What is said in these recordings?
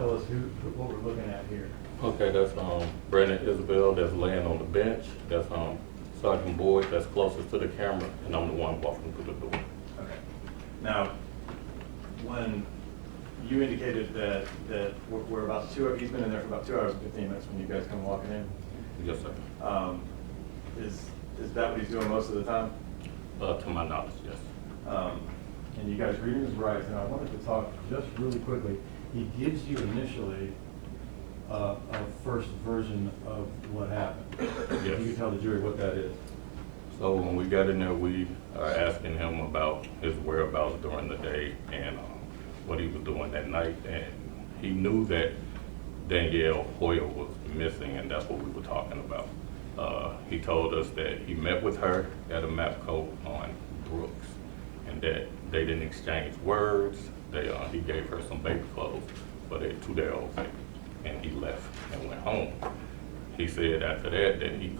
tell us what we're looking at here. Okay, that's Brandon Isabelle that's laying on the bench. That's Sergeant Boyd that's closest to the camera, and I'm the one walking through the door. Okay. Now, when you indicated that we're about 2 hours, he's been in there for about 2 hours and 15 minutes when you guys come walking in. Yes, sir. Is that what he's doing most of the time? To my knowledge, yes. And you guys reading his rights, and I wanted to talk just really quickly. He gives you initially a first version of what happened. Yes. You can tell the jury what that is. So when we got in there, we are asking him about his whereabouts during the day and what he was doing that night. And he knew that Danielle Hoyle was missing, and that's what we were talking about. He told us that he met with her at a map coat on Brooks, and that they didn't exchange words. He gave her some baby clothes for their 2-day-old baby, and he left and went home. He said after that he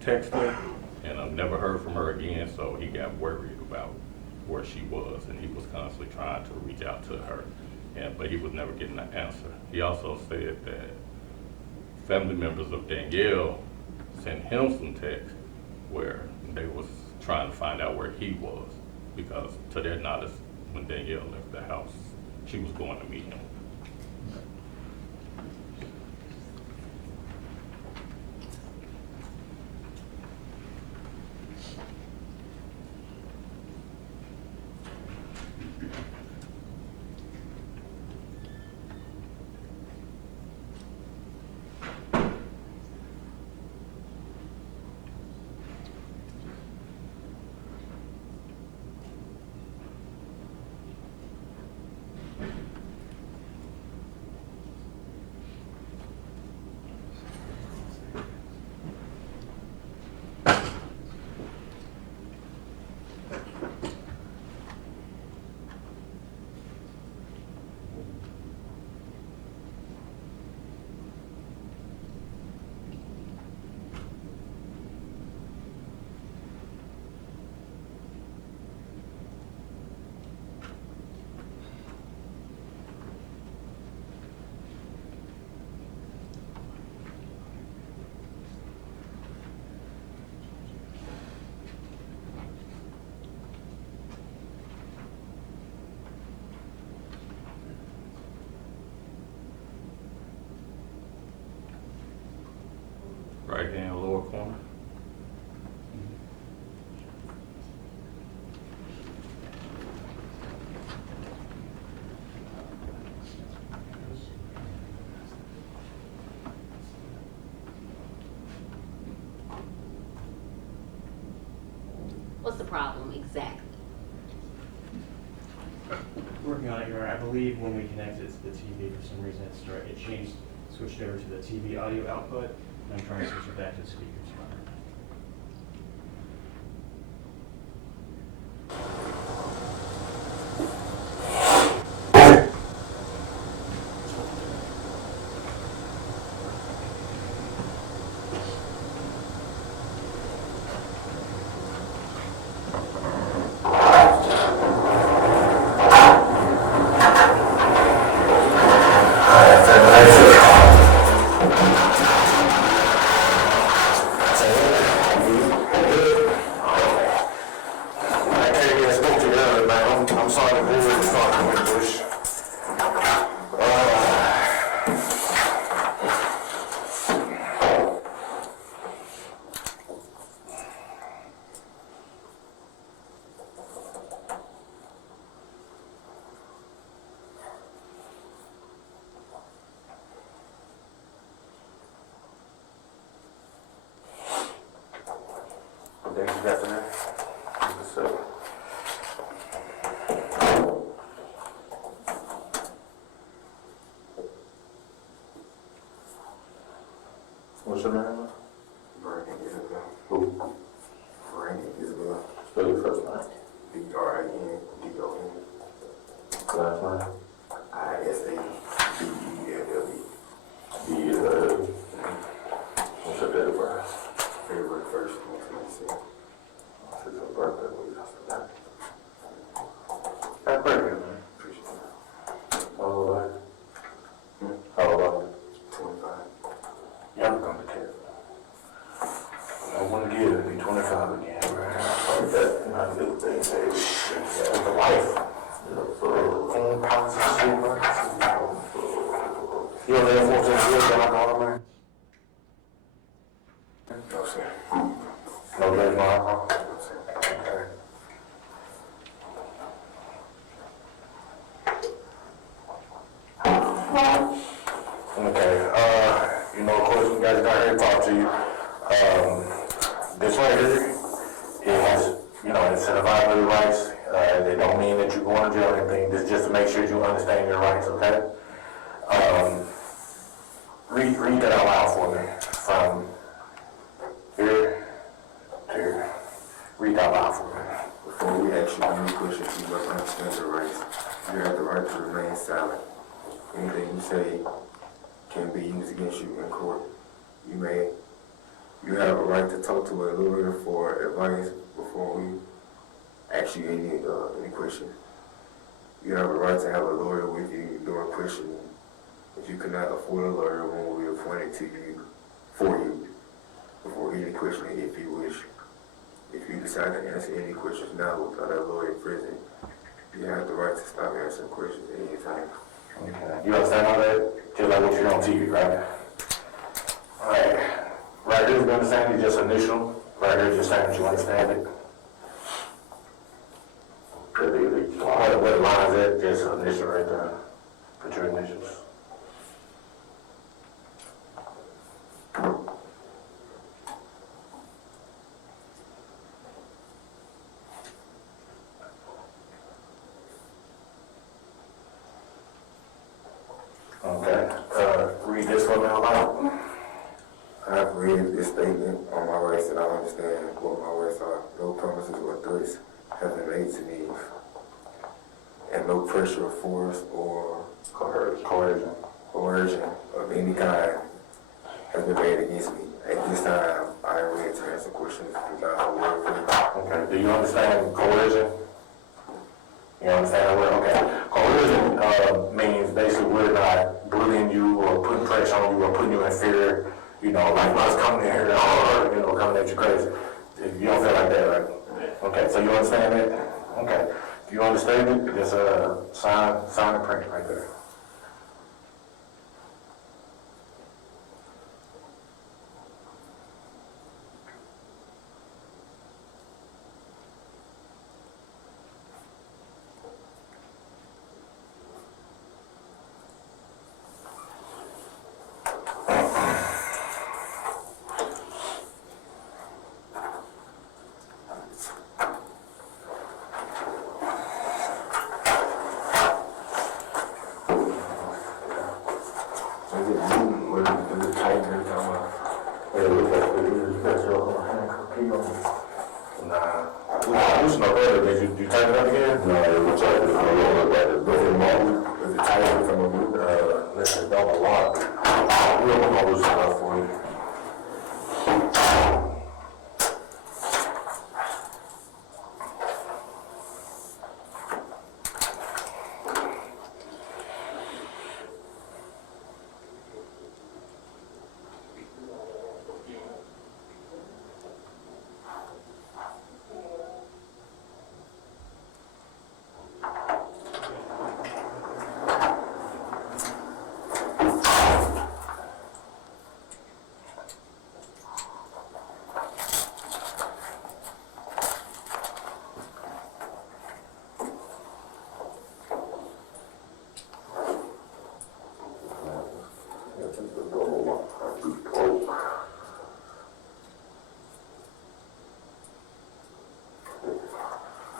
texted her and never heard from her again, so he got worried about where she was, and he was constantly trying to reach out to her, but he was never getting an answer. He also said that family members of Danielle sent him some texts where they was trying to find out where he was, because to their knowledge, when Danielle left the house, she was going to meet him. Right hand lower corner. What's the problem exactly? Working on it, Your Honor. I believe when we connected it to the TV, for some reason it changed, switched over to the TV audio output, and I'm trying to switch it back to the speakers, Your Honor. I'm sorry, Boyd is talking Winbush. Thank you, Captain. Yes, sir. What's your name? Brandon Isabelle. Who? Brandon Isabelle. Spell your first name. BRANDON. Last name. ISABELLE. What's your date of birth? February 1st, 2026. What's your birthday? What you just forgot? Happy birthday, man. Appreciate it. All right. You on the enforcement of the alcohol, man? No, sir. No drink, no alcohol? No, sir. Okay. Okay, you know, of course, we guys got here to talk to you. This right here, it has, you know, it's a violation of rights. They don't mean that you're going to jail or anything, this is just to make sure you understand your rights, okay? Read that out loud for me, from here to here. Read that out loud for me. Before we ask you any questions, you must understand your rights. You have the right to remain silent. Anything you say can be used against you in court. You have a right to talk to a lawyer for advice before we ask you any questions. You have a right to have a lawyer with you during questioning. If you cannot afford a lawyer, one will be appointed to you, for you, before any questioning if you wish. If you decide to answer any questions now without a lawyer present, you have the right to stop answering questions at any time. Okay. You understand all that? Just like what you hear on TV, right? Alright. Right here, you understand it, just initial. Right here, just saying that you understand it. What line is that? Just initial right there. Put your initials. Okay, read this one out loud. I have read this statement on my rights and I understand what my rights are. No promises or threats have been made to me, and no pressure, force, or coercion of any kind has been made against me. At this time, I am ready to answer questions without a word from you. Okay, do you understand coercion? You understand that word? Okay. Coercion means basically we're not bullying you or putting pressure on you or putting you in fear. You know, like us coming in here, you know, coming at you crazy. You don't feel like that, right? Okay, so you understand that? Okay. If you understand it, just sign and print right there. You type it up again? No, it was like, I don't know about the building moment. Was it tight from a boot? Listen, don't a lot. We're gonna lose enough for you.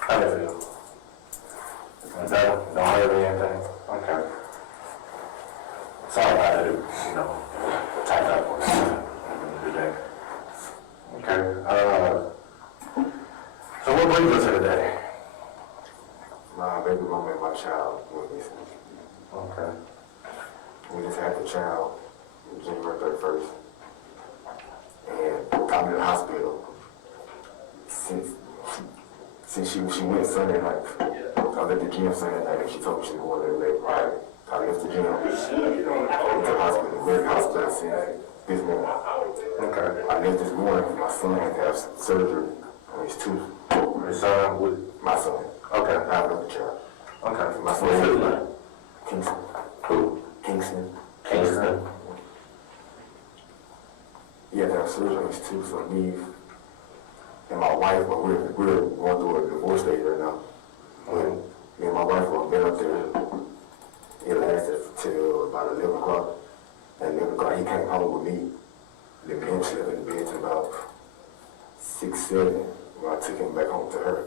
How do you feel? Don't hurt me anything? Okay. Sorry about it, you know, tight up on today. Okay, so what brings us here today? My baby mama and my child went missing. Okay. We just had the child January 31st. And I'm in the hospital since she went Sunday night. I was at the gym Sunday night and she told me she was going to the Friday. I left the gym, went to the hospital, been in the hospital since this morning. Okay. I left this morning because my son had to have surgery on his tooth. His son with, My son. okay, I have another child. okay. My son What's his is name? Kingston. Who? Kingston. Kingston. Yeah, there are surgeries too, so me and my wife, well, we're going through a divorce stage right now. When me and my wife were been up there, it lasted till about 11 o'clock. At 11 o'clock, he came home with me. Then me and him slept in the bed till about 6, 7, when I took him back home to her.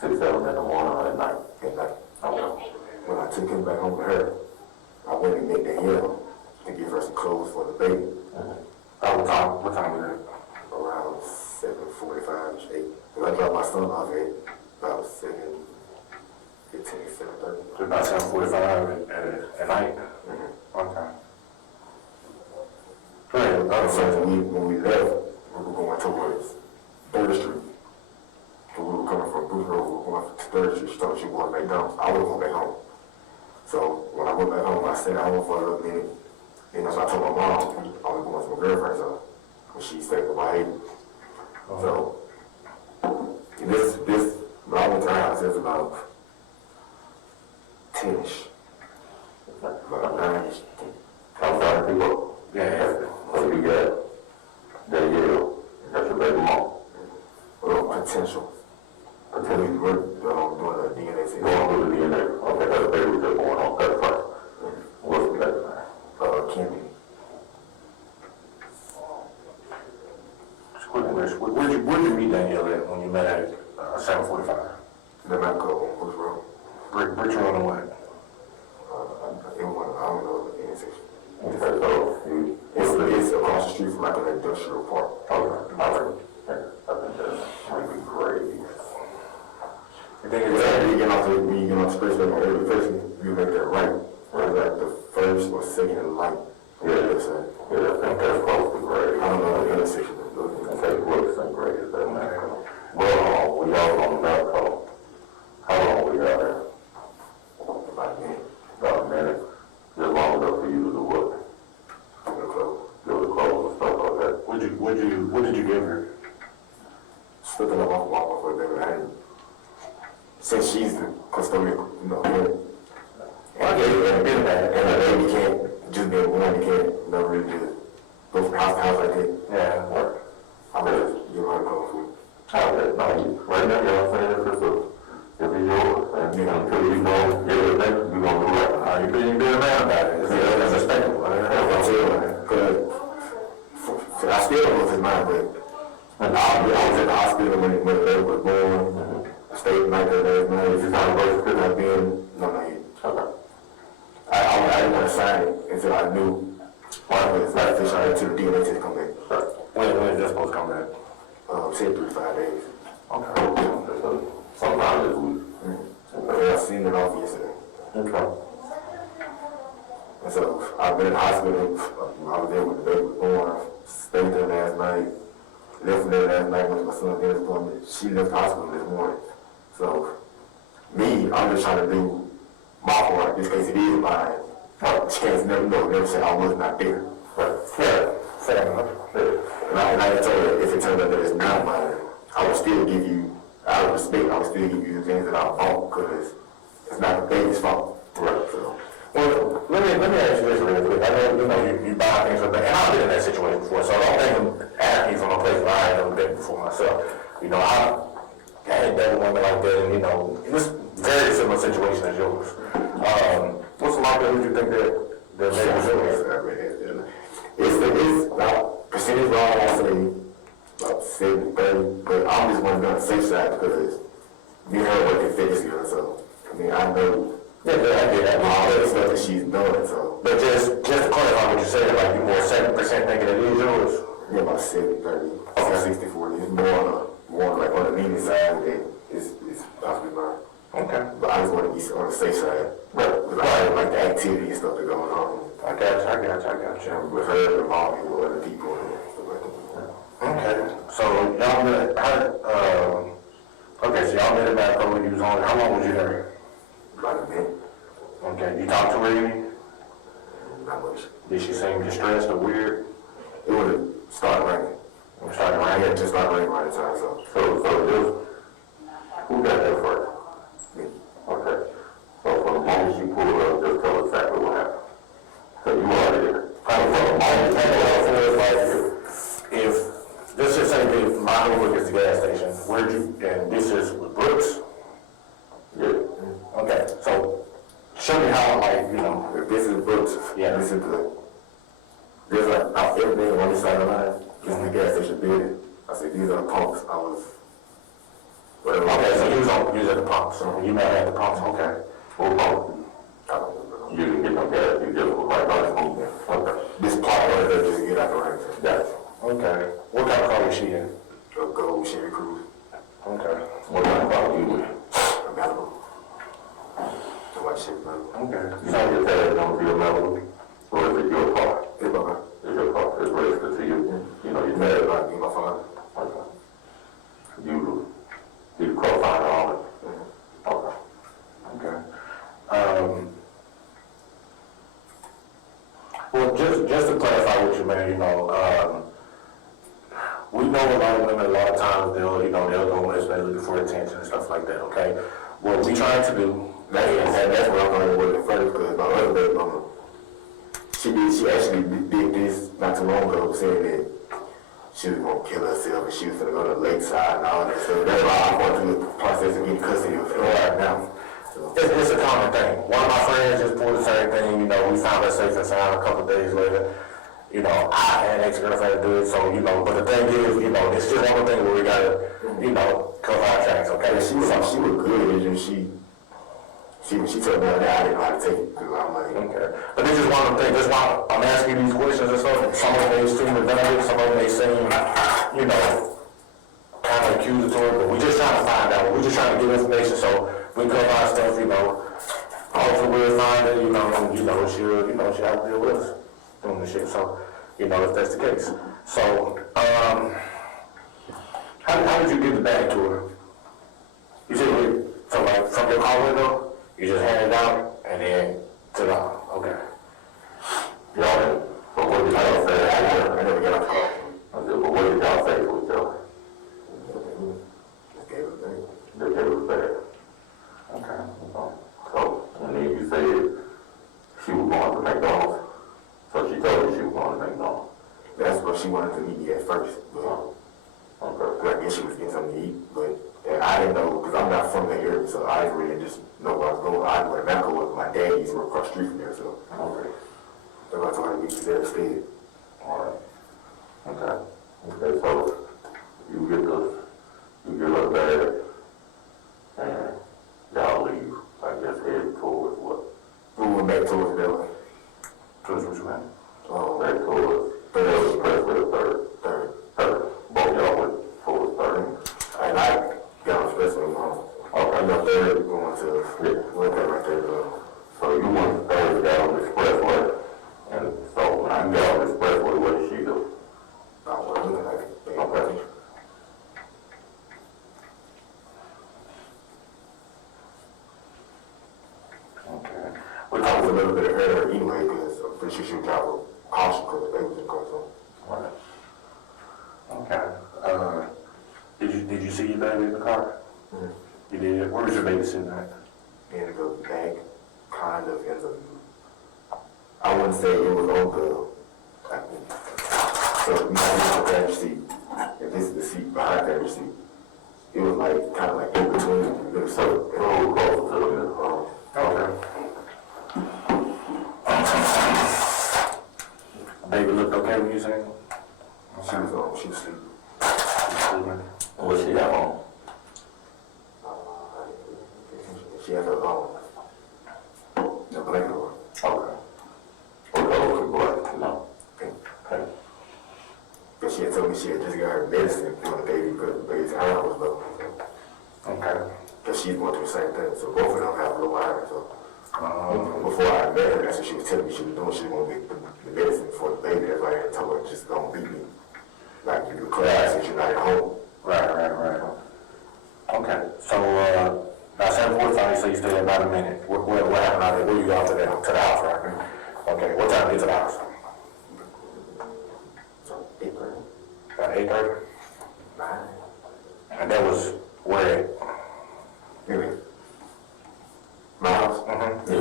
6, 7 in the morning or at night? At night. Okay. When I took him back home to her, I went and met Danielle to give her some clothes for the baby. What time was it? Around 7:45, 8. And I dropped my son off at about 7:15, 7:30. About 7:45 at night? Mm-hmm. Okay. Right. So when we left, we were going towards 3rd Street. So we were coming from Bruce Road, we were going to 3rd Street. She told me she was going back down. I was going back home. So when I went back home, I stayed at home for a little minute. And that's why I told my mom I was going to my girlfriend's house. And she stayed with my baby. So this when I went to her house, it was about 10-ish. About 9-ish. How far people? Yeah. So you got Danielle, that's your baby mom. Well, potential. Until we were doing a DNA test. Going through the DNA. Okay, that's the baby just going on. That's first. What's the next name? Kimmy. Where'd you meet Danielle at when you met at 7:45? The medical, what's wrong? Bridge Road and what? I don't know the intersection. Okay, so it's across the street from like an industrial park. Okay, all right. I think that might be great. The thing is, when you get off the expressway on every person, you make that right. Right, like the first or second light. Yeah, that's it. Yeah, I think that's close to great. I don't know the intersection. I think it looks like great as that now. Well, we all on the medical. How long we got there? About a minute. About a minute. Just long enough for you to do what? Give her clothes. Give her clothes and stuff like that. What did you give her? Slipping up off walk for the baby. Since she's the custodian, and the baby can't just be born, he can't never really just go from house to house like that. Yeah, work. I'm gonna give her clothes for you. Right now, you know what I'm saying? If it's yours, and until you know, get it next, we're gonna do it. You being a man about it. That's respectable. That's what I'm saying. Because I still don't know if it's mine, but I was at the hospital when the baby was born. I stayed the night there last night. If it's not a birth, could have been, no, not yet. Okay. I didn't want to sign it until I knew why it was not official until the DNA test come back. When is that supposed to come back? Said 3 to 5 days. Okay. Sometime this week. I seen it off yesterday. Okay. And so I've been in the hospital. I was there when the baby was born. Stayed there last night. Left from there last night when my son did his appointment. She left the hospital this morning. So me, I'm just trying to do my part, just in case it is mine. She can't never say I was not there. But fair enough. And I told her if it turned out that it's not mine, I will still give you, out of respect, I will still give you the things that I bought because it's not the baby's fault. Right. So. Well, let me ask you this real quick. I know you buy things like that, and I've been in that situation before, so I don't think I'm asking from a place where I ain't never been before myself. I ain't dealt with women like that, and it was very similar situation as yours. What's the likelihood you think that they was yours? It's about percentage wrong, I say about 70-30, but I'm just one to be on the safe side because me and her work in fitness together, so I know. Yeah, I get that. All that stuff that she's doing, so. But just to clarify what you said, like you more 70% thinking it is yours? Yeah, about 70-30, 60-40. It's more like on the meaning side that it's possibly mine. Okay. But I just want to be on the safe side. Right. Because I like the activity and stuff that's going on. I got you. With her involved with other people and stuff like that. Okay. So y'all met, so y'all met about a couple of years on. How long was you there? About a minute. Okay. You talked to her any? Not much. Did she seem distressed or weird? It would have started raining. Yeah, it just started raining by the time, so who got there first? Me. Okay. So from the moment she pulled up, just tell exactly what happened. So you already there. good. There's like everything on this side of the line. This is the gas station building. I said, these are the pumps. I was, whatever. Okay, so you was at the pumps, so you met at the pumps, okay. What pump? I don't remember. You didn't get no gas, you just was right by the movement. Okay. This plot right there just to get out the rain. Gotcha. Okay. What kind of car was she in? A gold Chevy Cruze. Okay. What kind of car you with? A Malibu. A white Chevy Malibu. Okay. So your dad don't be a Malibu? Or is it your car? It's my car. Is your car, it's registered to you? You know, your dad, Like me, my father. okay. You qualify all of it? Okay. Okay. Well, just to clarify with you, man, you know, we know a lot of women, a lot of times they'll go when they're looking for attention and stuff like that, okay? What we trying to do, That's what I'm going to work in first because my other baby mama, she actually did this not too long ago, saying that she was going to kill herself and she was going to go to the lakeside and all that stuff. That's why I'm going through the process of getting custody of her right now. So, it's a common thing. One of my friends just pulled the same thing, you know, we found her safe and sound a couple of days later. You know, I had an ex-girlfriend do it, so, you know, but the thing is, you know, it's just one of the things where we gotta, you know, cover our tracks, okay? she was good, and she told me that I didn't know how to take it because I'm like, Okay. But this is one of the things, that's why I'm asking you these questions and stuff. Some of them may seem redundant, some of them may seem, you know, kind of accusatory, but we're just trying to find out. We're just trying to get information so we cover our stuff, you know. Hopefully we'll find it, she'll have to deal with us doing the shit. So, you know, if that's the case. So, how did you give the bag to her? You said, so like from your car window? You just hand it out and then to the, okay. Y'all, but what did y'all say? I never got a call. I said, but what did y'all say to each other? Just gave it back. They gave it back. Okay. So, and then you said she was going to McDonald's. So she told you she was going to McDonald's. That's what she wanted to meet me at first. But Okay. I guess she was getting something to eat, but I didn't know because I'm not from the area, so I didn't really just know where I was going. I went back with my dad. He's across the street from there, so Okay. I told her to meet you there instead. All right. Okay. Okay, so you get her bag and y'all leave, I guess, heading towards what? We went back towards Bella. Towards what you meant? Back Back towards third. Both y'all went towards third. And I got on expressway home. Okay. I got third going to went there right there. So you went third down the expressway, and so when I got on the expressway, what did she do? I wasn't looking like it. Okay. Okay. I was a little bit ahead of her anyway because I'm pretty sure she would drive with caution because they was in the car. So. Okay. Did you see your baby in the car? Mm-hmm. You did? Where was your baby sitting at? In the back, kind of in the, I wouldn't say it was on the, so you have the passenger seat, and this is the seat behind the passenger seat. It was like, kind of like in between the middle, so it was close to the middle. Okay. Baby looked okay when you seen him? She was asleep. What she got on? She had her the blanket on. Okay. What color was black? No. Pink. Okay. But she had told me she had just got her medicine for the baby because the baby's iron was low. Okay. Because she's going through the same thing, so both of them have low iron. So before I met her, that's what she was telling me she was doing. She was going to get the medicine for the baby. That's why I told her just don't beat me. Like you do class and you're not at home. Right. Okay. So, now 7:45, so you stayed about a minute. What happened out there? Where you got to the house, right? Okay. What time did you get to the house? So 8:30. About 8:30? 9. And that was where? Maybe. My house? Mm-hmm. Yeah,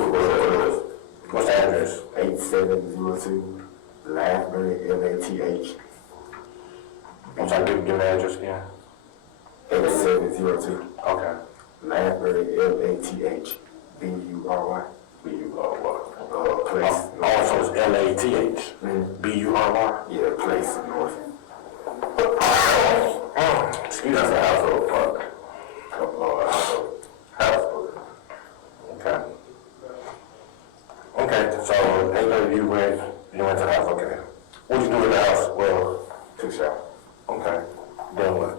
What's the address? 8702 Lathbury, Lath. I'm sorry, give the address again. 8702 Okay. Lathbury, Lath. Bury. B-U-R-Y. Place. Also, it's L-A-T-H. B-U-R-R. Yeah, Place North. Excuse me. That's a household park. Household. Okay. Okay, so later you went to the house, okay. What'd you do in the house? Well, Took shower. okay. Then what?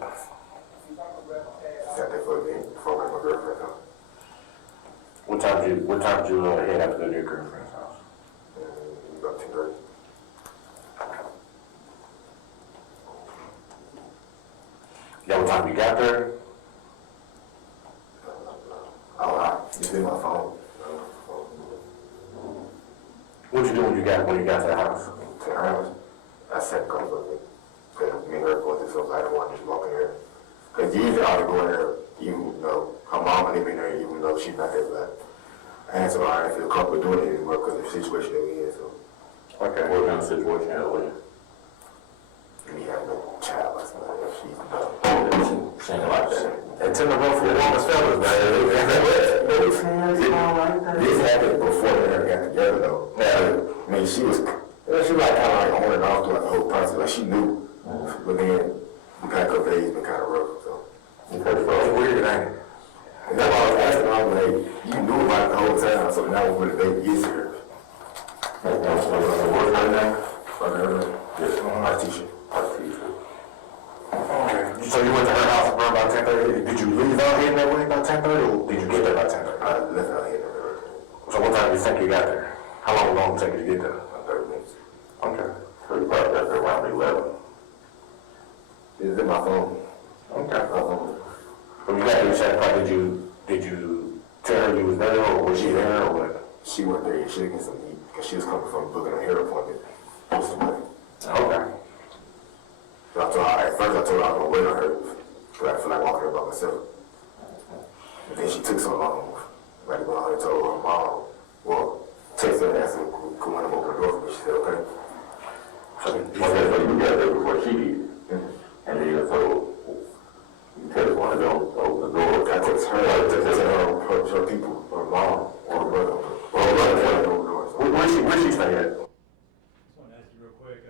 Sat there for a minute before I met my girlfriend home. What time did you head out to go to your girlfriend's house? About 10:30. Yeah, what time you got there? It's in my phone. What'd you do when you got to the house? 10 hours. I sat comfortably. Because me and her going through something, I didn't want to just walk in there. Because usually I would go in there, even though her mama live in there, even though she's not there, but I had I didn't feel comfortable doing it anymore because of the situation that we in, so. Okay. What kind of situation are we in? Me having a child or something, like that, she's dumb. She ain't like that. And to the road for your woman's fellas, man. This happened before they ever got together, though. Yeah. I mean, she was like kind of like on and off throughout the whole process. Like she knew, but then the past couple days been kind of rough. So It's weird, ain't it? and that's why I was asking. I was like, you knew about it the whole time. So now when the baby gets here, What's her name? our teacher. Okay. So you went to her house around about 10:30. Did you leave out here that way about 10:30, or did you get there by 10:30? I left out here. So what time do you think you got there? How long did it take you to get there? 30 minutes. Okay. So you probably got there around 11. It's in my phone. Okay. When you got there, you said, did you tell her you was there, or was she there, or what? She went there. She didn't get some heat because she was coming from booking a hair appointment. Okay. So at first I told her I was gonna wait on her because I feel like walking her by myself. And then she took so long. Like when I told her mom, well, text her and asked her who went to open the door for me. She said, okay. So you got there before she did. And then you told, you tell one of them to open the door. I text her, her people, her mom, or her brother. Or her brother to open the door. Where she stay at? Just want to ask you real quick,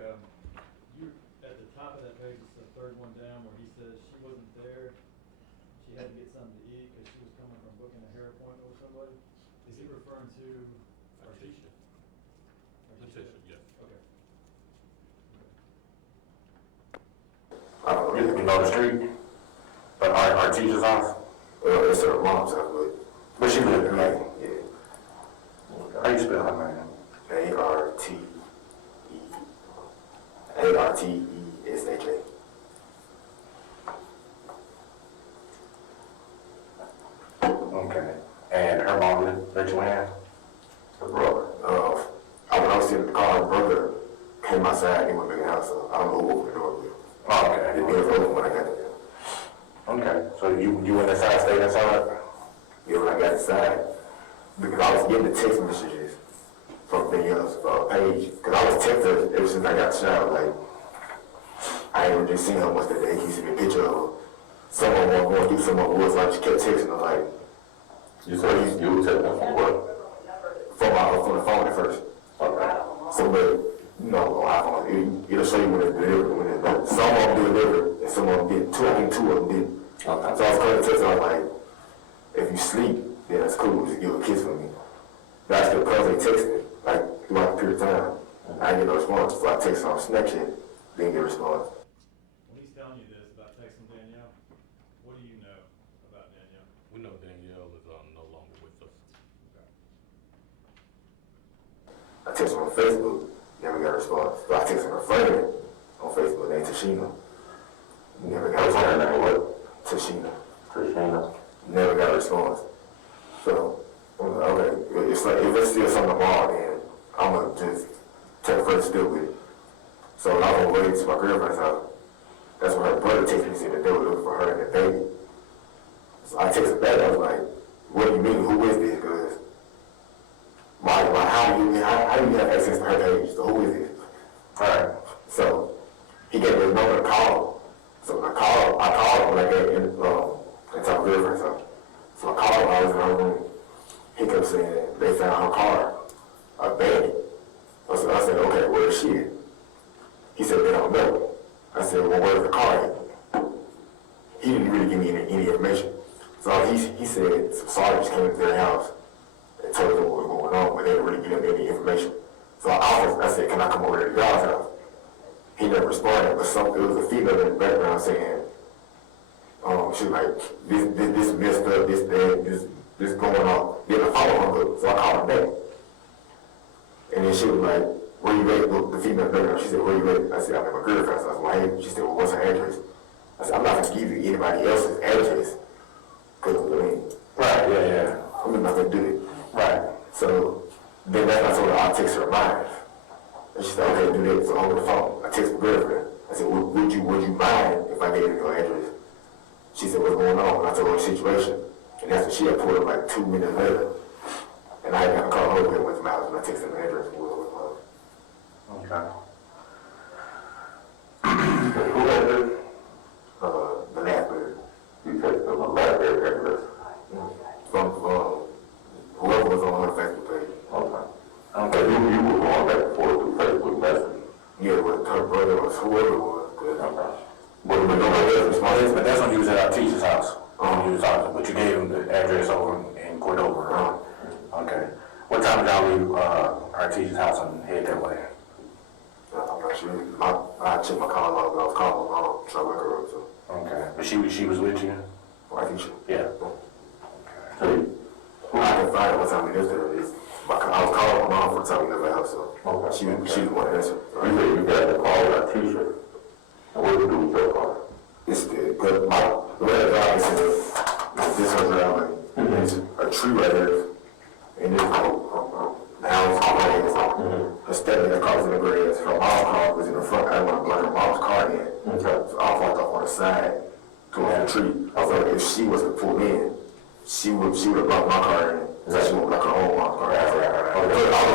you, at the top of that page, it's the third one down where he says she wasn't there, she had to get something to eat because she was coming from booking a hair appointment with somebody. Is he referring to Artisha? Artisha, yes. Okay. You know the street? But our teacher's house? Well, it's her mom's house, But she lived in there. yeah. How you spell her name? Artesha. Okay. And her mom let you in? Her brother? When I was sitting in the car, her brother came outside and went back in the house, so I don't know who opened the door. Oh, okay. It was open when I got there. Okay. So you went inside, stayed inside? Yeah, when I got inside, because I was getting the text messages from Danielle's page, because I was texting her ever since I got shot, like, I ain't just seen her once that day. He sent me a picture of someone going through someone was like, she kept texting her, like, You said you were texting her from what? from the phone at first. Okay. So, but, on iPhone, it'll show you when it's delivered, some of them delivered, and some of them didn't. Two of them didn't. Okay. So I was calling the text, I was like, if you sleep, then that's cool, just give a kiss for me. But I still constantly texting, like, throughout the period of time. I didn't get no response, so I texted her on Snapchat, didn't get a response. When he's telling you this about texting Danielle, what do you know about Danielle? We know Danielle is no longer with us. I texted her on Facebook, never got a response. So I texted her friend on Facebook named Tashina. Never got a response. What? Tashina. Never got a response. So, I'm like, okay, it's like, if it's still something wrong, then I'm gonna just take a first step with it. So I was on the way to my girlfriend's house. That's when her brother texted me and said that they were looking for her and the baby. So I texted back, I was like, what do you mean, who is this? Because how do you have access to her page? So who is this? Alright, so he gave me a number to call. So when I called when I got into my girlfriend's house. So I called, I was in her room. He kept saying they found her car, a baby He said, they don't know. I said, well, where's the car at? He didn't really give me any information. So he said some sergeants came to their house and told them what was going on, but they didn't really give them any information. So I said, can I come over to the y'all's house? He never responded, but it was a female in the background saying, she was like, this messed up, this going on. Then I followed her, so I called her back. And then she was like, where you at? The female background, she said, where you at? I said, I'm at my girlfriend's house. Well, hey, she said, well, what's her address? I said, I'm not gonna give you anybody else's address. Cause I mean, Right, yeah. I'm not gonna do it. Right. So then that's when I told her I'll text her mine. And she said, okay, do that. So over the phone, I text my girlfriend. I said, would you mind if I gave you your address? She said, what's going on? And I told her the situation. And that's when she had pulled up like 2 minutes later. And I got to call her and went to my house and I texted her the address. Okay. Who had this? The last bird. You texted them a letter address. From whoever was on her Facebook page. Okay. Okay, you were going back and forth through Facebook Messenger. Yeah, with her brother or whoever it was. Okay. But nobody else responded. But that's when you was at our teacher's house. You was talking, but you gave him the address over in Cordova. Okay. What time did y'all leave our teacher's house and head that way? I'm not sure. I checked my call log, but I was calling my mom, trying to wake her up, so. Okay. But she was with you? I think she. Yeah. So, I can find out what time we lived there. I was calling my mom for the time we left the house, so. Okay. She didn't want to answer. you said you got the call that teacher. And what do you do with your car? It's good, but the way the guy is this was around, like, there's a tree right here, and there's the house on my hands. Her stepdad car was in the grass, her mom's car was in the front. I didn't want to block her mom's car in. So I walked off on the side towards the tree. I thought if she was to pull in, she would have blocked my car in. So she would block her own mom's car. I was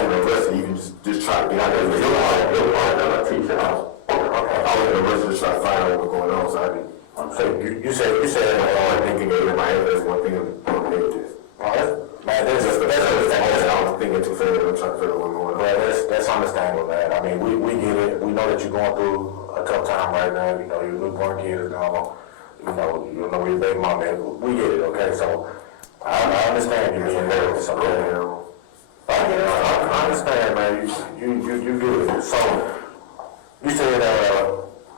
in the rest even just try to get out there. Your car at our teacher house. I was in the rest just trying to find out what was going on, so I didn't. So you said, One thing can get in my head, that's one thing I'm negative. that's understandable. I was thinking too fast, I'm trying to figure out what's going on. Well, that's understandable, man. I mean, we get it. We know that you're going through a tough time right now. You know, your newborn kid is gone. You know where your baby mom is. We get it, okay? So I understand you being nervous, okay? I understand, man. You good. So you said,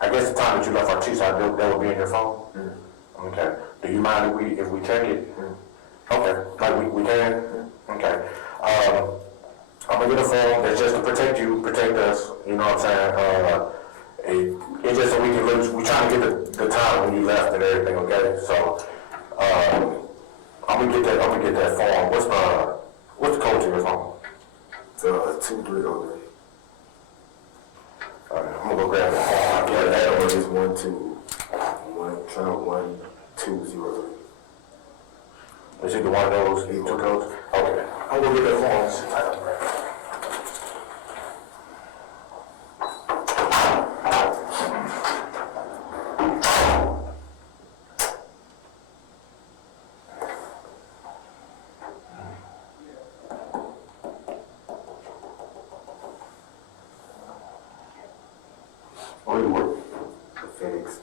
I guess the time that you left our teacher, that would be in your phone? Okay. Do you mind if we check it? Okay. Like we can? Okay. I'm gonna get a phone that's just to protect you, protect us, you know what I'm saying? It's just so we can look, we're trying to get the time when you left and everything, okay? So, I'm gonna get that phone. What's the code to your phone? 2303. Alright, I'm gonna go grab the phone. Yeah, that one is 1203. Is it the one of those two codes? Okay. I'm gonna get that phone. Where you work? FedEx.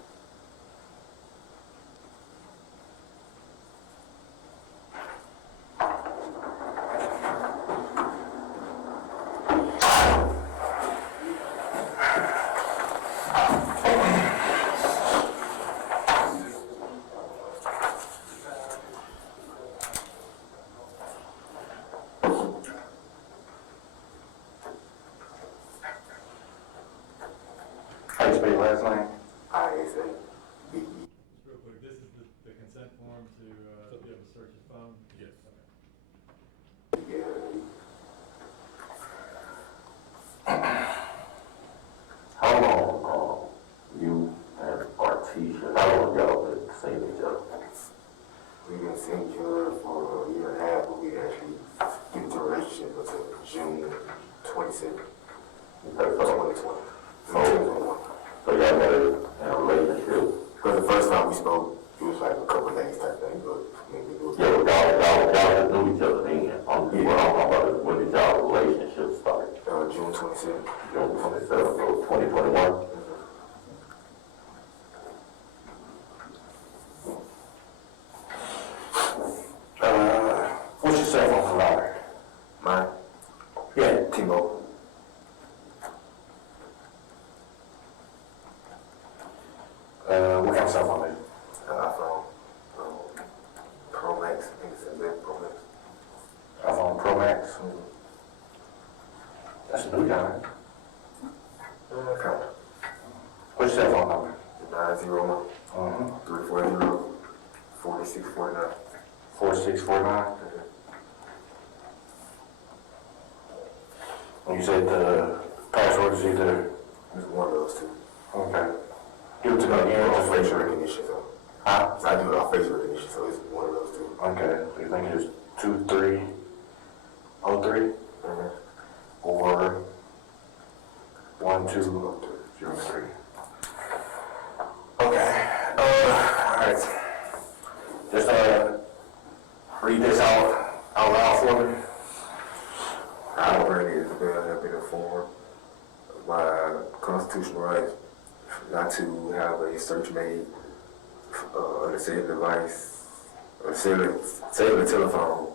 How you spell your last name? ISABE. Just real quick, this is the consent form to be able to search his phone? Yes. How long you and Artesia, how long y'all been seeing each other? We've been seeing each other for a year and a half, but we actually get into a relationship until June 27th, Okay, so y'all got in a relationship? Because the first time we spoke, it was like a couple of days type thing, but I mean, we do it. Yeah, but y'all just knew each other then. What I'm talking about is when did y'all relationship start? June 27th. June 27th, so 2021? What kind of cell phone is it? iPhone, Pro Max, I think it's a Pro Max. iPhone Pro Max? That's a new guy. Okay. What's your cell phone number? 901 Uh-huh. 340 4649. 4649? You said the password is either, It's one of those two. okay. Give it to me I again, do just make facial sure. recognition, so Huh? I do it off facial recognition, so it's one of those two. Okay, so you think it's 2303 or 1203? Okay, alright. Just, read this out loud for me. I, Brandon Isabelle, have been informed of my constitutional rights not to have a search made on a cellular device, or cellular telephone,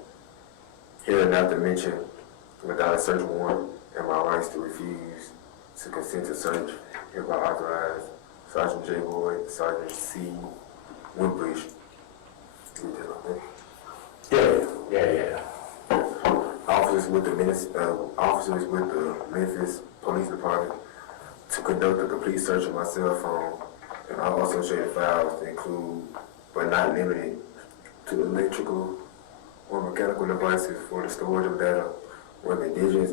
here not to mention without a search warrant, and my rights to refuse to consent to search hereby authorized Sergeant J. Boyd, Sergeant C. Winbush. Yeah. Officers with the Memphis Police Dept to conduct a complete search of my cell phone and all associated files to include, but not limited to, electrical or mechanical devices for the storage of data, whether digits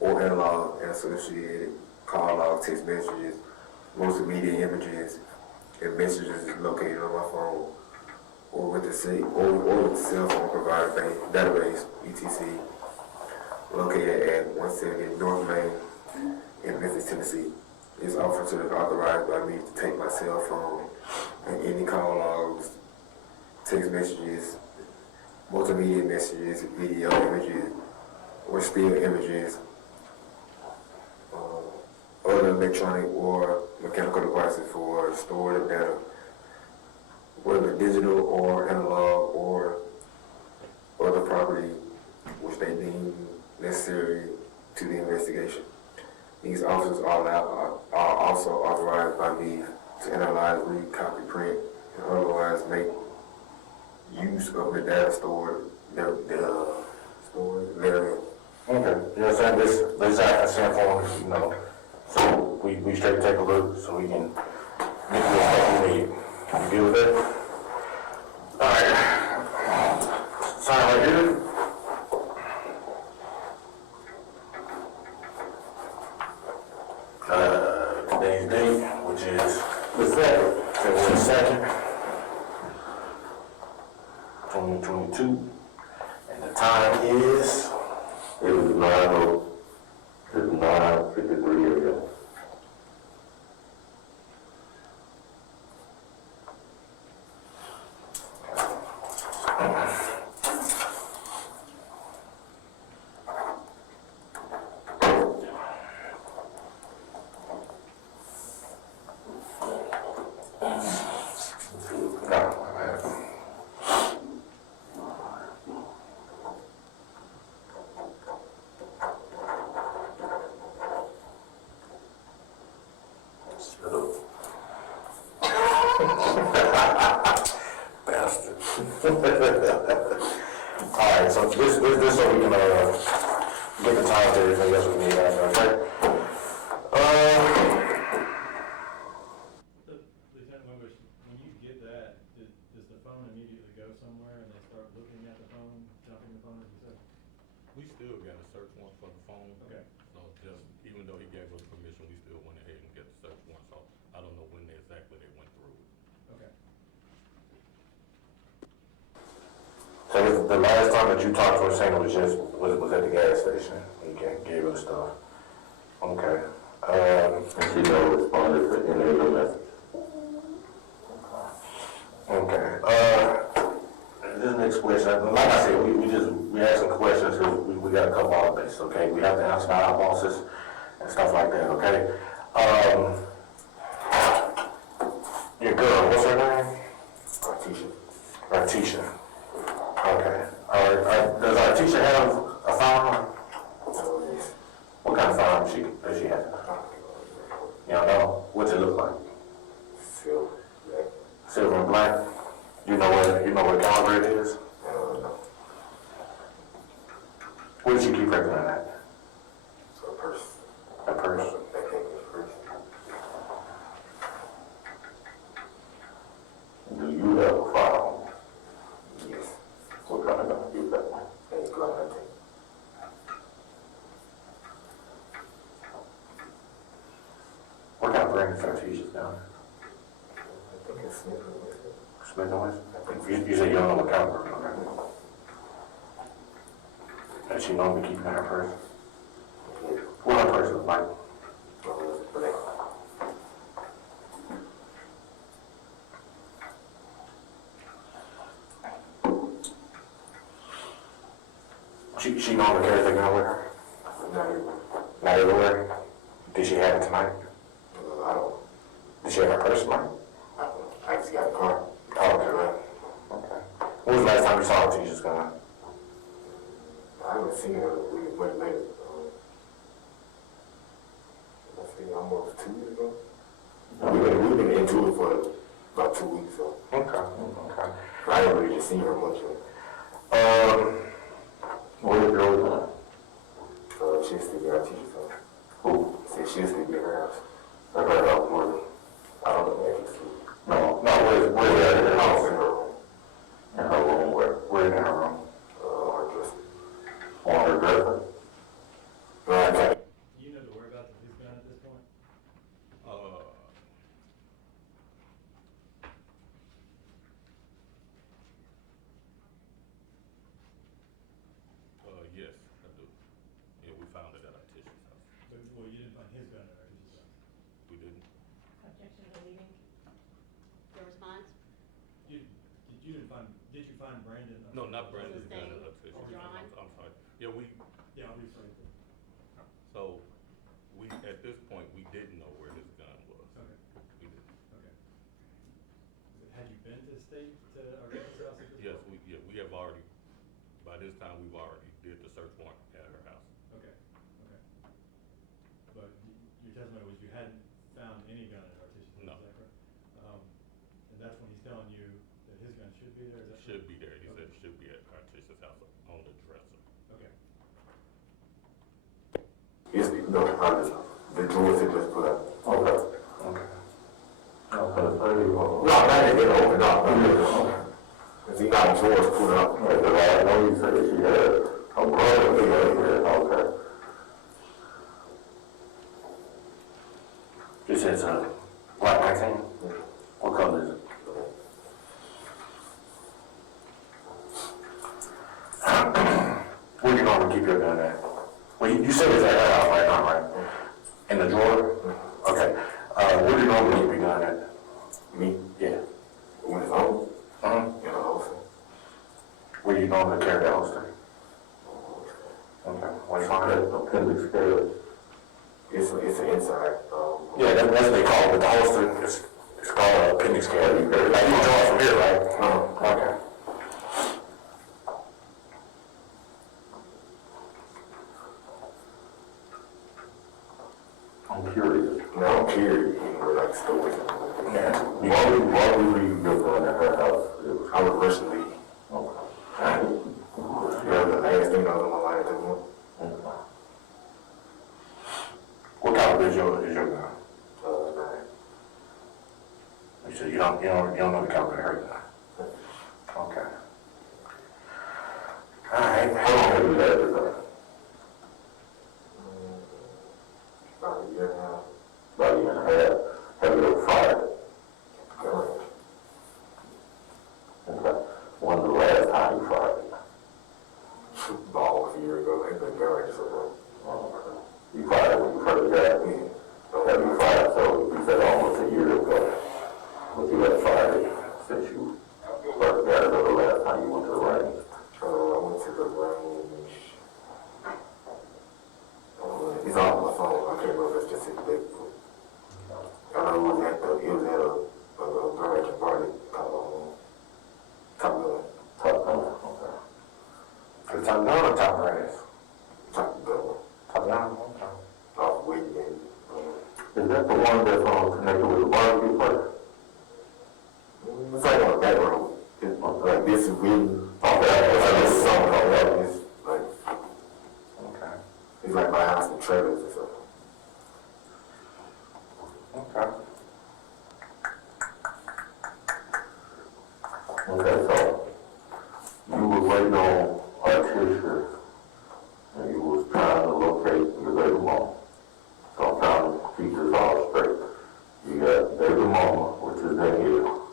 or analog, and associated call log, text messages, multimedia images, and messages located on my phone, or with the cell phone provider database, ETC, located at 170 North Main in Memphis, Tennessee. This officer is authorized by me to take my cell phone and any call logs, text messages, multimedia messages, video images, or still images, other electronic or mechanical devices for storage of data, whether digital or analog or other property which they deem necessary to the investigation. These officers are also authorized by me to analyze, read, copy, print, and otherwise make use of the data stored therein. Okay, you know what I'm saying? This act consent form, you know, so we straight take a look so we can get the stuff we need. You deal with that? Alright. Sign right here. Today's date, which is the 2nd, February 2nd, 2022, and the time is, It was 9:53 a.m. bastard. Alright, so this so we can, get the time to everything else we need, okay? Lieutenant Winbush, when you get that, does the phone immediately go somewhere and they start looking at the phone, jumping the phone, as you said? We still got a search warrant for the phone. Okay. So just, even though he gave us permission, we still went ahead and get the search warrant, so I don't know when exactly they went through it. Okay. So the last time that you talked to her, saying it was was at the gas station, you gave her the stuff. Okay. And she never responded to any of the messages. Okay. This next question, like I said, we asking questions because we got a couple of bits, okay? We have to answer our bosses and stuff like that, okay? Your girl, what's her name? Artisha. Okay. Does Artisha have a firearm? What kind of firearm does she have? You don't know? What's it look like? where it is? No. Where did you keep her gun at? A purse. A purse? I think it's a purse. Do you have a firearm? Yes. What kind of gun do you got? And gun, I think. What kind of brand is Artesia's gun? I think it's Smith. Smith and Wesson? You said you don't know what caliber, okay? Does she normally keep in her purse? Yeah. What her purse look like? Black. She normally carries the gun with her? Not everywhere? Did she have it tonight? I don't. Did she have her purse tonight? I just got a car. Oh, okay. Okay. When was the last time you saw Artesia's gun? I haven't seen her. We went later. I think almost 2 years ago. We've been into it for about 2 weeks, so Okay, okay. I haven't really just seen her much. Where did your old gun? She used to be our teacher's house. Who? Said she used to be at her house. I heard her more. I don't know if it's No, where's that in her house? in her room. In her room, where in her room? Her dresser. On her dresser? No, I can't. Do you know the whereabouts of his gun at this point? Yes, I do. Yeah, we found it at Accusations house. But, well, you didn't find his gun at his house. We didn't? Objection to leaving. Your response? You didn't find, did you find Brandon? No, not Brandon's the gun same at Accusations. withdrawn? I'm sorry. Yeah, Yeah, I'll be sorry. so, at this point, we didn't know where his gun was. Okay, We didn't. okay. Had you been to state, to Arlene's house at this point? Yes, we have already, by this time, we've already did the search warrant at her house. Okay, okay. But your testimony was you hadn't found any gun at Artesia's, No. is that correct? And that's when he's telling you that his gun should be there, is that? Should be there. He said it should be at Accusations house on the dresser. Okay. Yes, no, the doors had just put up. Okay, okay. No, not that they opened up. Because he got drawers put up. I know you said she had a brother here, okay. You said it's a black magazine? What color is it? Where do you normally keep your gun at? Well, you said it's at her house right now, right? In the drawer? Okay. Where do you normally keep your gun at? Me, Yeah. when it's home, Mm-hmm. in the house. Where do you normally carry the holster? Okay. What do you find it? Appendix scale. It's an inside. Yeah, that's what they call it, but the holster is, it's called an appendix carry. Like you draw it from here, right? Okay. I'm curious. No, I'm curious. We're like stores. Yeah. Why would you leave your gun at her house? I would rush to leave. Okay. Yeah, the last thing I was on my line at the moment. What caliber is your gun? 9. You said you don't know the caliber of her gun. Okay. All right. How long have you had your gun? About a year and a half. About a year and a half. Have you ever fired it? Correct. Okay. When was the last time you fired it? Ball a year ago. It's been very just a Okay. You fired it when you first got it? Have you fired, so you said almost a year ago, but you had fired it since you first got it, or the last time you went to the range? I went to the range. It's all on my phone. I can't remember if it's just a big. I know it was at a graduation party called Top Gun. Top Gun, okay. The Top Gun or Top Brass? Top Gun. Top Gun, okay. Off Whitney. Is that the one that's connected with the barbecue place? It's like on that road. Okay. like this is written. Okay. Like this is something like that. It's like, Okay. it's like behind some trailers or something. Okay. Okay, so you were waiting on Artisha and you was trying to locate your baby mama. So I'm trying to keep this all straight. You got baby mama, which is Danielle,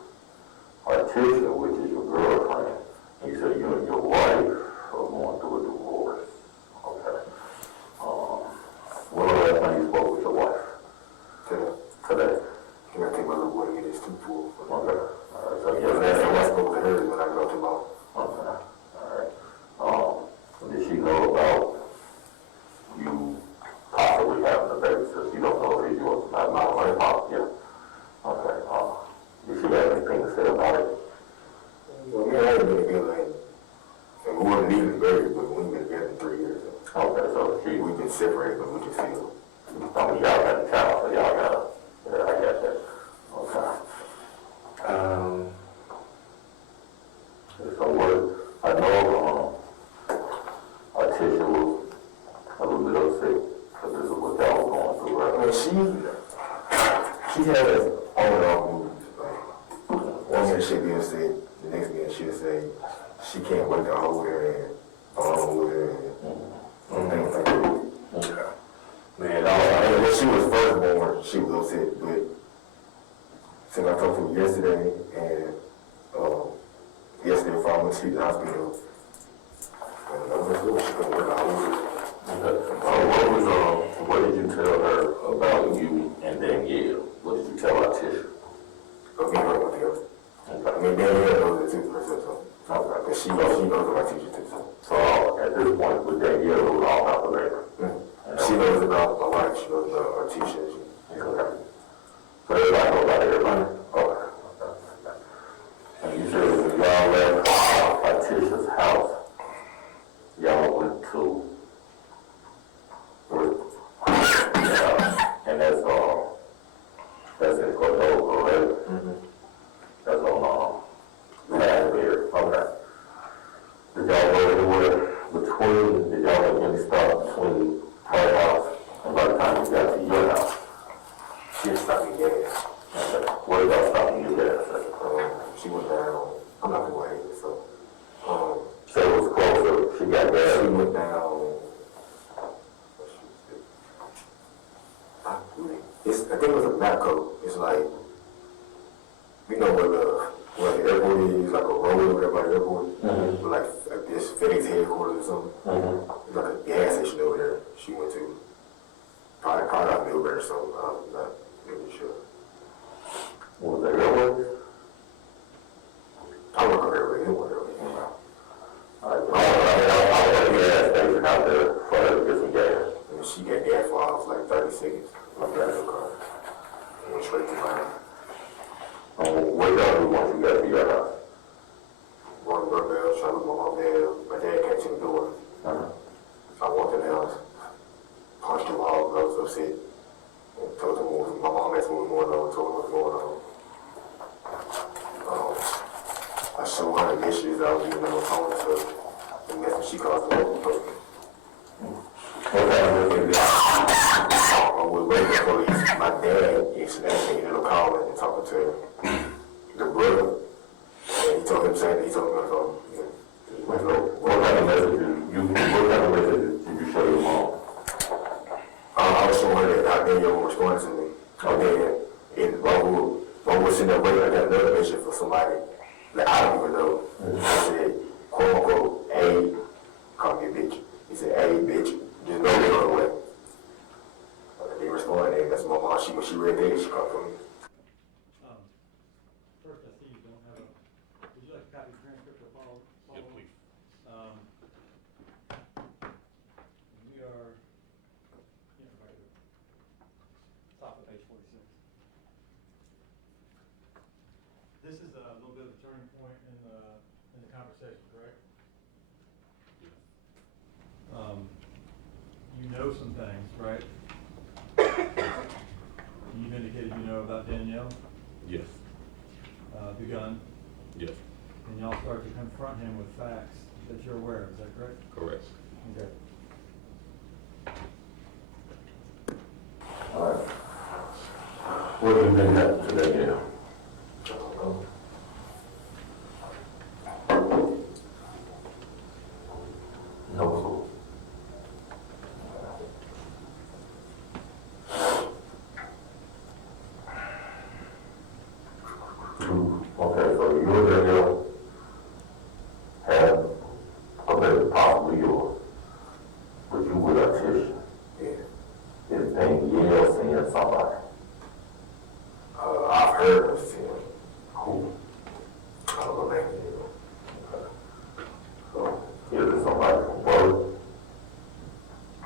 Artisha, which is your girlfriend. You said you and your wife are going through a divorce. Okay. When was the last time you spoke with your wife? Today. I gotta take my little boy to get his tooth pulled. Okay. All right. So Yeah, yeah, last time I spoke to her is when I go to my. Okay. All right. Did she know about you possibly having a baby? So she don't know if you was not my mom. Yeah. Okay. Did she have anything to say about it? Well, me and I ain't been together, and we weren't legally married, but we've been together 3 years. Okay. So We've been separated, but we just feel. y'all got a child, so y'all got. Yeah, I get that. Okay. So what I know, Artisha was a little bit upset because this is what y'all was going through, right? I mean, she has on and off moves. Like, one minute she'll be upset, the next minute she'll say she can't wait to hold her and along with her and things like that. Okay. Man, I mean, when she was first born, she was upset, but since I talked to her yesterday and yesterday before I went to the hospital, I was like, she couldn't work out. What did you tell her about you and Danielle? What did you tell Artisha? But me and her went together. Okay. I mean, Danielle knows it too, herself, so. Okay. But she knows about teacher too, so. So at this point, with Danielle, it was all about the labor. She knows about my wife, she knows about our teacher. Okay. So everybody knows about everybody? Okay. And you said when y'all left Artisha's house, y'all went to and that's in Cordova, right? Mm-hmm. That's on, Ladder. Okay. Did y'all go anywhere did y'all make any stop between her house and by the time you got to your house? She was stopping gas. Okay. Where did y'all stop and get gas at? She went down, I'm not gonna wait, so. So it was closer, she got gas. She went down. I think it was a Matco. It's like, you know where the airport is, like a road over there by the airport. Mm-hmm. Like this FedEx headquarters or something. Mm-hmm. It's like a gas station over there. She went to probably out Millburn or something. I'm not really sure. Was there airways? I work on airway. It wasn't airway. I was at a gas station out there for her to get some gas. And she got gas for almost like 30 seconds. My gas car. Went straight to my house. What y'all do once you got to your house? One doorbell, trying to look my bell. My dad came to the door. I walked in the house, punched him all, I was upset. And told him my mom asked me what was going on, told him what was going on. I showed her the issues I was using on the phone and stuff. And that's when she called the local police. I was waiting for police. My dad actually ended up calling and talking to the brother. And he told him saying that he told me on the phone. What kind of message did you show your mom? I was showing her that Danielle was responding to me. And while we were sitting there waiting, I got another message for somebody that I don't even know. I said, quote unquote, hey, call me a bitch. He said, hey, bitch, just know me on the way. They responded, and that's my mom. When she read that, she called for me. First, I see you don't have would you like a copy of the transcript or follow? Yes, please. We are, right here. Top of page 46. This is a little bit of a turning point in the conversation, correct? You know some things, right? You've indicated you know about Danielle, Yes. the gun, Yes. and y'all start to confront him with facts that you're aware of, is that correct? Correct. Okay. All right. What do you think happened today, yeah? No clue. Okay, so you and Danielle have, okay, possibly yours, but you with a tissue. Yeah. Is Danielle seeing somebody? I've heard her seeing. Who? I don't know name. So, is it somebody from work?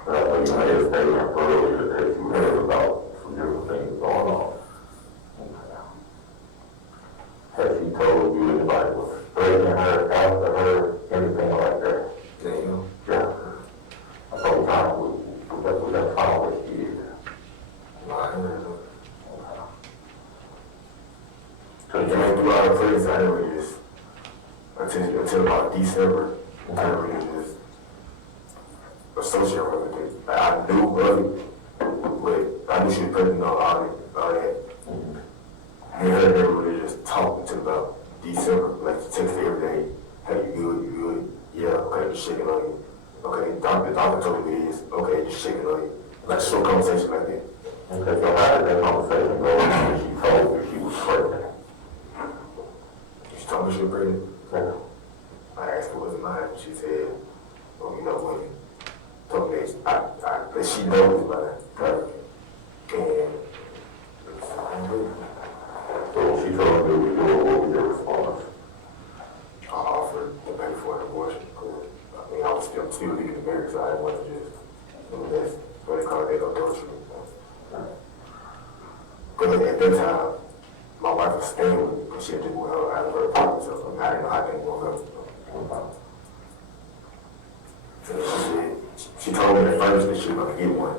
I know you may have stated earlier that you heard about some different things going on. Has she told you anybody was threatening her, after her, anything like that? Danielle? Yeah. I told you time we got found what she did. No, I heard her. So you ain't do all the police, I really just, until about December, I really just associated with it. Like, I knew early, but I knew she was pregnant on all that. Me and her never really just talked until about December, like text every day. Hey, you good? You good? Yeah, okay, just shaking on you. Okay, the doctor told me this. Okay, just shaking on you. Like short conversation like that. Okay, so how did that conversation go when she told you she was pregnant? She told me she was pregnant. Yeah. I asked her was it mine. She said, well, you know what? Told me that she knows it's mine. Right. And so she told me what was your response? I offered to pay for an abortion because I mean I was still legally married, so I didn't want to just that's what they call it, adultery. Because at that time, my wife was staying with me because she had just moved out of her apartment, so I didn't know how things were going. So she told me at first that she was going to get one.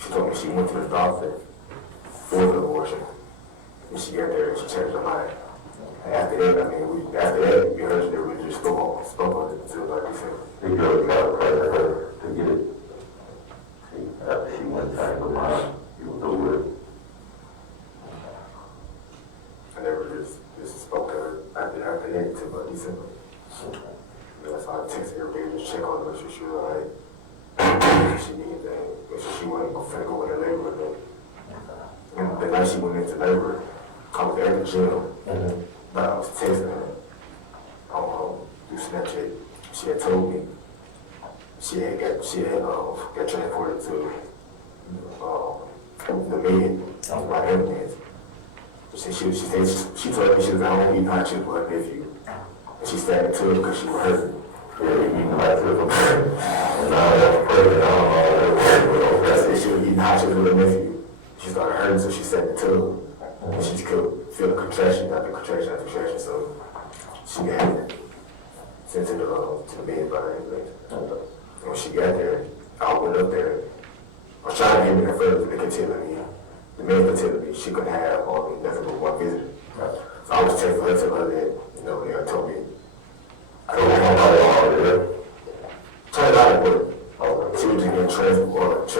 She told me she went to the doctor for the abortion. And she got there and she changed her mind. After that, we heard that we just spoke on it until like December. The girl got to pray to her to get it. See, after she went and changed her mind, you were through with it. I never just spoke to her after that until about December. That's why I texted her every day, just check on her, make sure she was alright. If she needed anything, make sure she wasn't finna go into labor with me. And the night she went into labor, I was at the gym, but I was texting her through Snapchat. She had told me she had got transported to the med, my ambulance. She told me she was at home eating hot chips with her nephew. And she started to it because she was hurt. Yeah, eating hot chips with her. And I was pregnant, I don't know. She was eating hot chips with her nephew. She started hurting, so she sat in the tub. And she could feel the contraction after contraction, so she got sent to the bed by the ambulance. And when she got there, I went up there. I was trying to get me there first, but they kept telling me, the man kept telling me she couldn't have nothing but one visitor. So I was telling her that, they told me, I don't know how all there. Turned out it worked. She was just getting transported to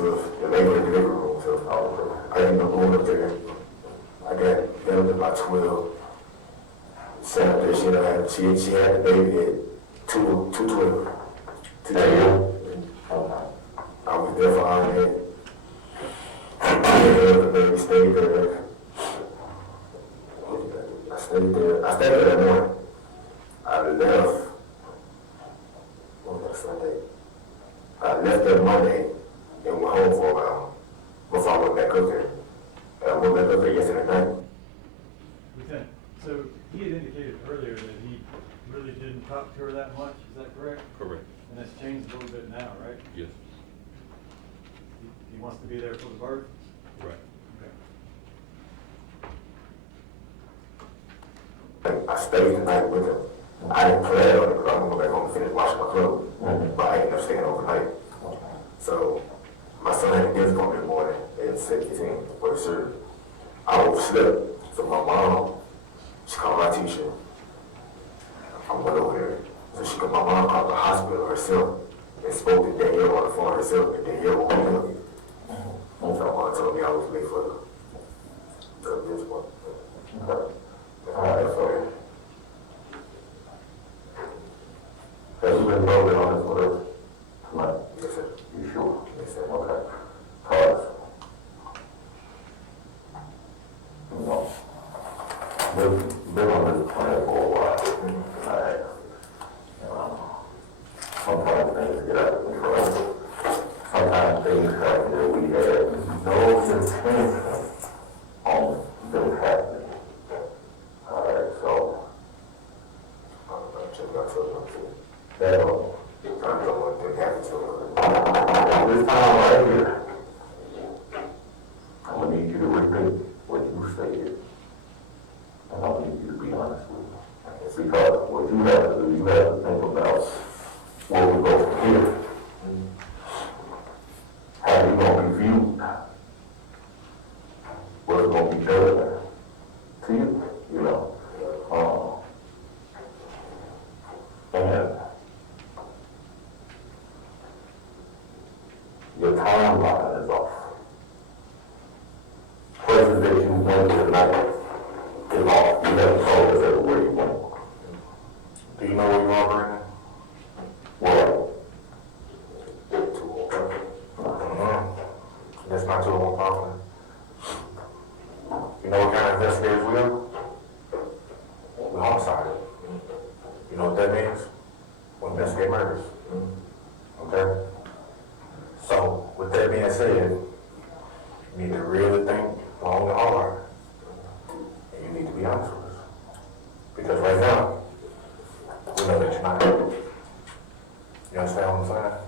the labor and delivery room, so I ended up going up there. I got there at about 12. Sat up there, she had the baby at 2:12. I was there for all that. The baby stayed there. I stayed there that morning. I left. What was that Sunday? I left that Monday and went home for a while before I went back up there. I went back up there yesterday night. Lieutenant, so he had indicated earlier that he really didn't talk to her that much, is that correct? Correct. And that's changed a little bit now, right? Yes. He wants to be there for the birth? Right. Okay. I stayed the night with him. I didn't plan on it because I'm going to go back home and finish washing my clothes. But I ended up staying overnight. So my son had a dentist appointment in the morning at 6:15 for the surgery. I overslept. So my mom, she called my teacher. I went over there. So my mom called the hospital herself and spoke to Danielle on the phone herself, and Danielle won't tell me. So my mom told me I was late for this one. Alright, so. Have you been voting on this with us tonight? Yes, sir. You sure? Yes, sir. Okay. Pause. No. Been on this plan for a while. Alright. Sometimes things get out of control. Sometimes things happen that we had no intention on them happening. Alright, so. That this time right here, I'm gonna need you to repeat what you stated. And I'm gonna need you to be honest with me. Because what you have to do, you have to think about where we go from here. How you gonna be viewed? What's gonna be judged to you, you know? And your timeline is off. Places that you went tonight is off. You haven't told us everywhere you went. Do you know where you are, Brandon? Well, That's not 201 Parkland. You know what kind of investigators we are? We're homicide. You know what that means? We investigate murders. Okay? So, with that being said, you need to really think long and hard. And you need to be honest with us. Because right now, we know that you're not. You understand what I'm saying?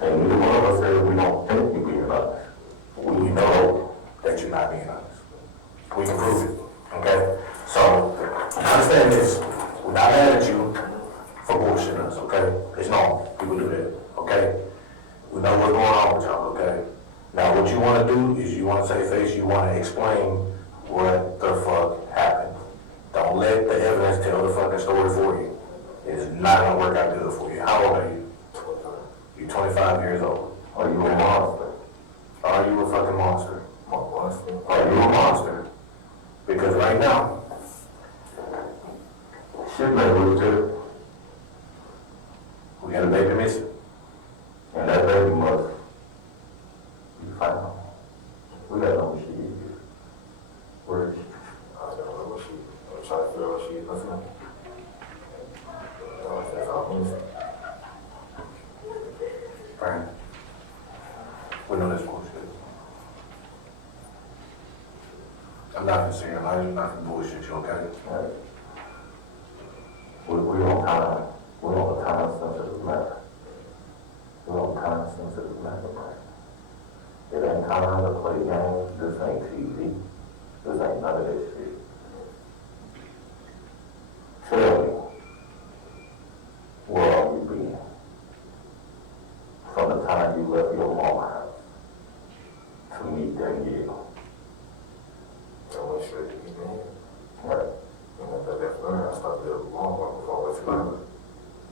and neither one of us said we don't think you're being honest. We know that you're not being honest. We can prove it, okay? So, understand this, we're not mad at you for bullshitting us, okay? It's normal, people do that, okay? We know what's going on with y'all, okay? Now, what you wanna do is you wanna say face, you wanna explain what the fuck happened. Don't let the evidence tell the fucking story for you. It's not gonna work out good for you. How old are you? You're 25 years old. Are you a monster? Are you a fucking monster? Monster. Are you a monster? Because right now, Shit may lose too, we got a baby missing. and that baby must be found. We gotta know who she is. Where is she? I don't know what she, I'm trying to figure out what she is. That's all I'm saying. Right? We know this bullshit. I'm not gonna say I'm not gonna bullshit you, okay? Right. We on a time sensitive matter. We're on time sensitive matter, right? It ain't time to play games, this ain't TV, this ain't none of this shit. Tell me, where are you being? From the time you left your mama's house to meet Danielle. I went straight to me, man. Right. And after that, I started to Walmart before I went to Memphis.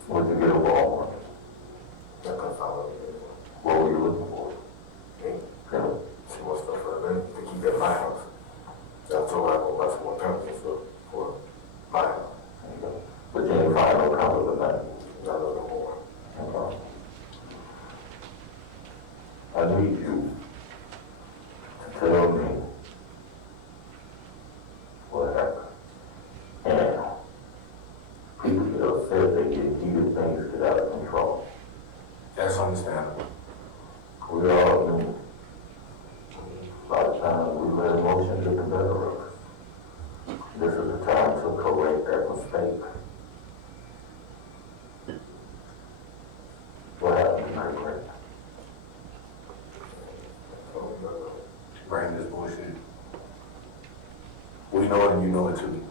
What'd you get a Walmart? I couldn't find it. What were you looking for? Me? Yeah. She wants stuff for the to keep at my house. So I told her I go buy some more pants and stuff for my house. But you ain't find no colors of that. Not no more. Okay. I need you to tell me what happened. And people get upset, they get heated, things get out of control. That's understandable. We all knew. A lot of times we let emotion get the better of us. This is the time to correct that mistake. What happened tonight, Greg? Brandon, this bullshit. We know it and you know it too.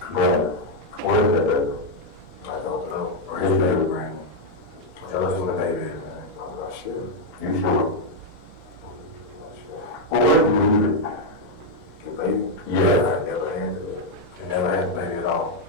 Brandon, where is that baby? I don't know. Where's the baby, Brandon? Tell us where the baby is, man. I'm not sure. You sure? I'm not sure. Well, where did you leave it? The baby? Yeah. I never handled it. You never had the baby at all.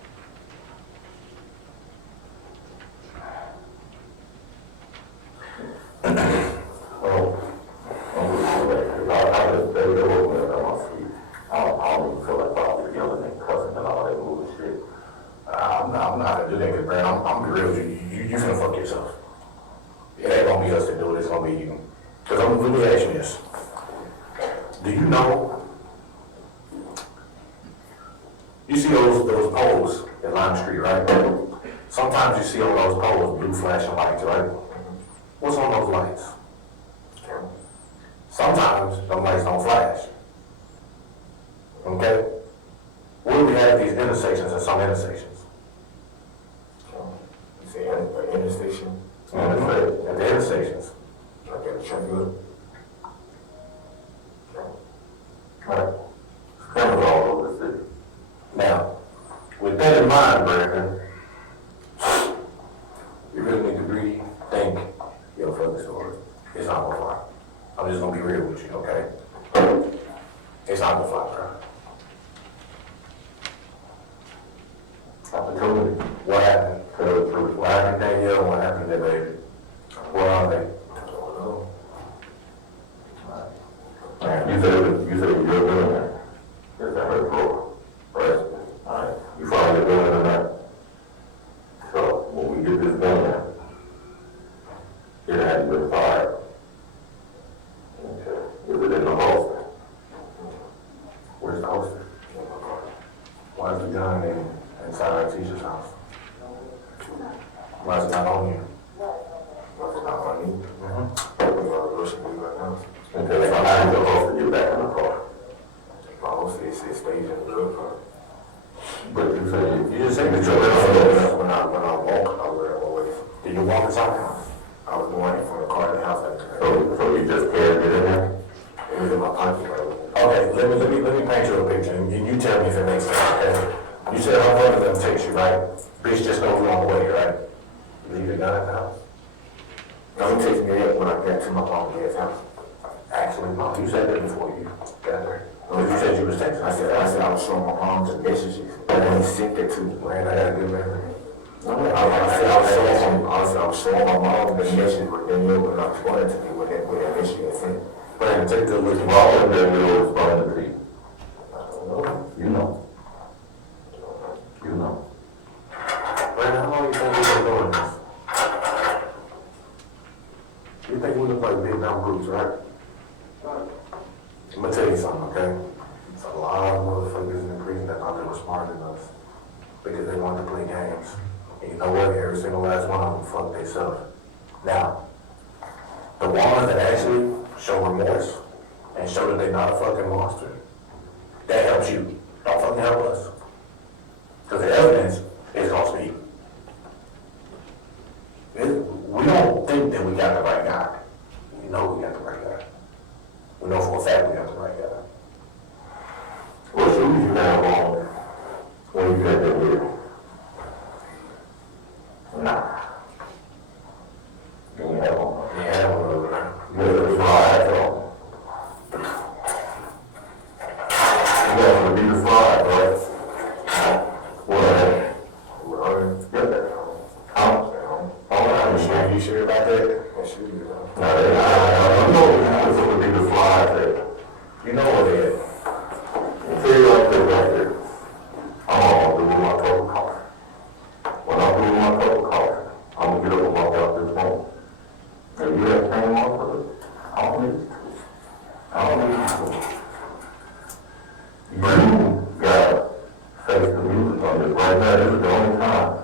Do you know? You see those poles at Lime Street, right? Sometimes you see on those poles blue flashing lights, right? What's on those lights? Sometimes those lights don't flash. Okay? Where do we have these intersections and some intersections? You say an intersection? At the intersections. Okay, check it. Right. Cameras all over the city. Now, with that in mind, Brandon, you really need to rethink your fucking story. It's not gonna fly. I'm just gonna be real with you, okay? It's not gonna fly, bro. Opportunity. What happened? Tell the truth. What happened to Danielle? What happened to that baby? Where are they? You said you're doing that. Is that right, bro? Right. Alright. You finally doing it tonight. So when we get this done, it has been fired. Okay. Is it in the holster? Where's the holster? Why is the gun inside our teacher's house? Why is it not on you? What's it not on me? You are rushing me right now. Okay, so how did your holster get back in the car? My host is staging the drug car. But you just said that you're When I walk, I wear it always. Did you walk inside the house? I was going from the car to the house. So you just carried it in there? It was in my pocket, bro. Okay, let me paint you a picture, and you tell me if it makes sense, okay? You said her brother done text you, right? Bitch just knows we're on the way, right? You leave the gun at the house? No, he texted me that when I got to my mom and dad's house. Actually, Mom, you said that before you got there. Because you said you was texting. I said I was showing my mom the messages. And then he sent that to me. Man, I got a good memory. I was showing my mom the message with Danielle when I responded to me with that message had sent. Brandon, take a good look. Why would Danielle respond to me? I don't know. You know. You know. Brandon, how long you think we've been doing this? You think we look like big dumb brutes, right? I'm gonna tell you something, okay? It's a lot of motherfuckers in the prison that thought they were smarter than us because they wanted to play games. And you know what? Every single last one of them fucked themselves. Now, the ones that actually show remorse and show that they're not a fucking monster, that helps you. Don't fucking help us. Because the evidence is gonna speak. We don't think that we got the right guy. We know we got the right guy. We know for a fact we got the right guy. What shoes you have on when you got that here? Nah. You don't have on. You have one over there. You have a fly hat on. You have to be the fly, right? What? You sure about that? I know this would be the fly hat. You know what it is. I'll tell you like this right here. I'm gonna do my cup of coffee. When I do my cup of coffee, I'm gonna get up and walk out this room. If you have pain on for it, I don't need it. I don't need it. You gotta face the music on this. Right now, this is the only time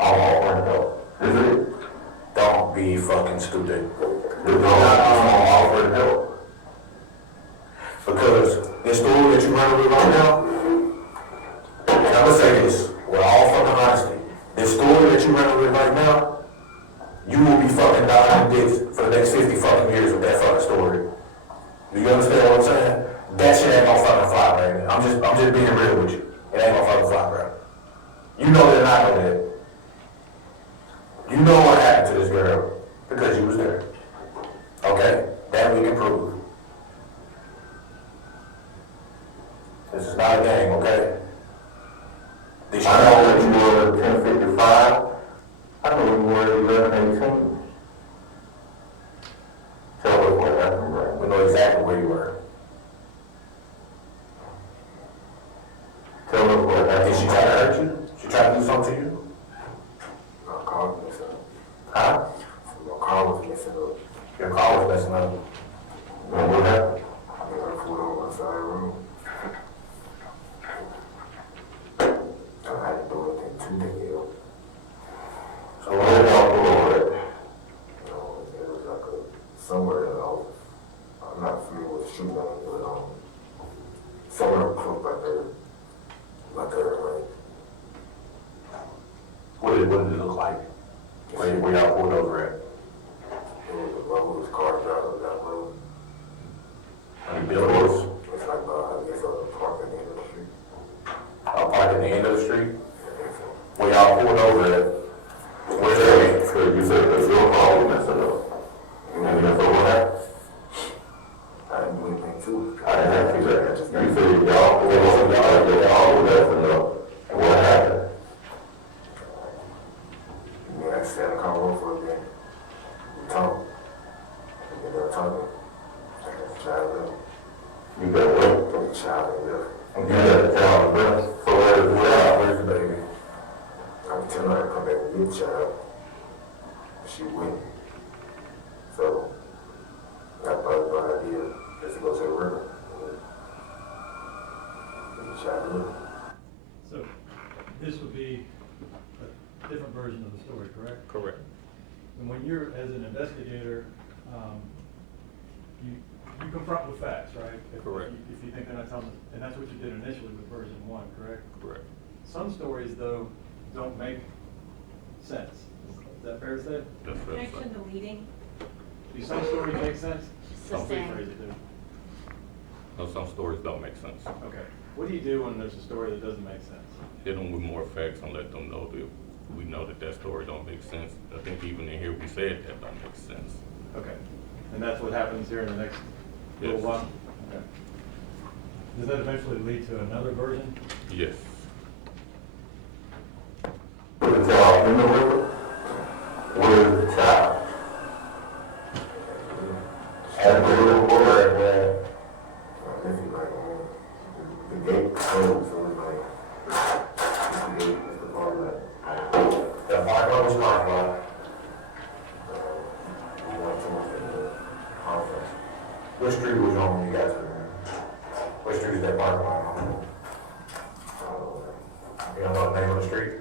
I'm offering help. This is it. Don't be fucking stupid. This is the only time I'm offering help. Because the story that you running with right now, and I'm gonna say this with all fucking honesty, the story that you running with right now, you will be fucking dying dicks for the next 50 fucking years with that fucking story. Do you understand what I'm saying? That shit ain't gonna fucking fly, man. I'm just being real with you. It ain't gonna fucking fly, bro. You know that and I know that. You know what happened to this girl because you was there. Okay? That we can prove. This is not a game, okay? This I know that you were 10:55. I know you were 11:18. Tell us what happened, right? we know exactly where you were. Tell us what happened. Did she try to hurt you? She tried to do something to you? My car was messing up. Huh? My car was messing up. Your car was messing up. And what happened? I got food on my what did it look like? Where y'all pulled over at? It was cars out of that road. Any billboards? It's like, it's a park at the end of the street. Parked at the end of the street? Where y'all pulled over at? Where's that? So you said it's your car was messing up. And that's what happened? I didn't do anything to it. I didn't have to do that. You said y'all pulled over, y'all was messing up. And what happened? Yeah, I sat in the car road for a bit. We talked. And they were talking. I got the child left. You got what? The child left. You got the child left. So where's the baby? I was telling her to come back and get the child. She wouldn't. So, I thought the idea is to go to the river. And the child left. So this would be a different version of the story, correct? Correct. And when you're, as an investigator, you confront with facts, right? Correct. If you think they're not telling, and that's what you did initially with version 1, correct? Correct. Some stories, though, don't make sense. Is that fair to say? That's fair to say. Connection to leading, Do some stories make sense? it's the Some same. rephrase it, do. No, some stories don't make sense. Okay. What do you do when there's a story that doesn't make sense? Hit them with more facts and let them know that we know that story don't make sense. I think even in here we said that don't make sense. Okay. And that's what happens here in the next little Yes. while? Okay. Does that eventually lead to another version? Yes. Put the child in the river? Where's the child? At the river, where? This is like, the gate closed, so it's like, the gate is the part that, The parking was parking lot. we want to the conference. What street was on when you got to the river? What street is that parking lot on? You don't know the name of the street?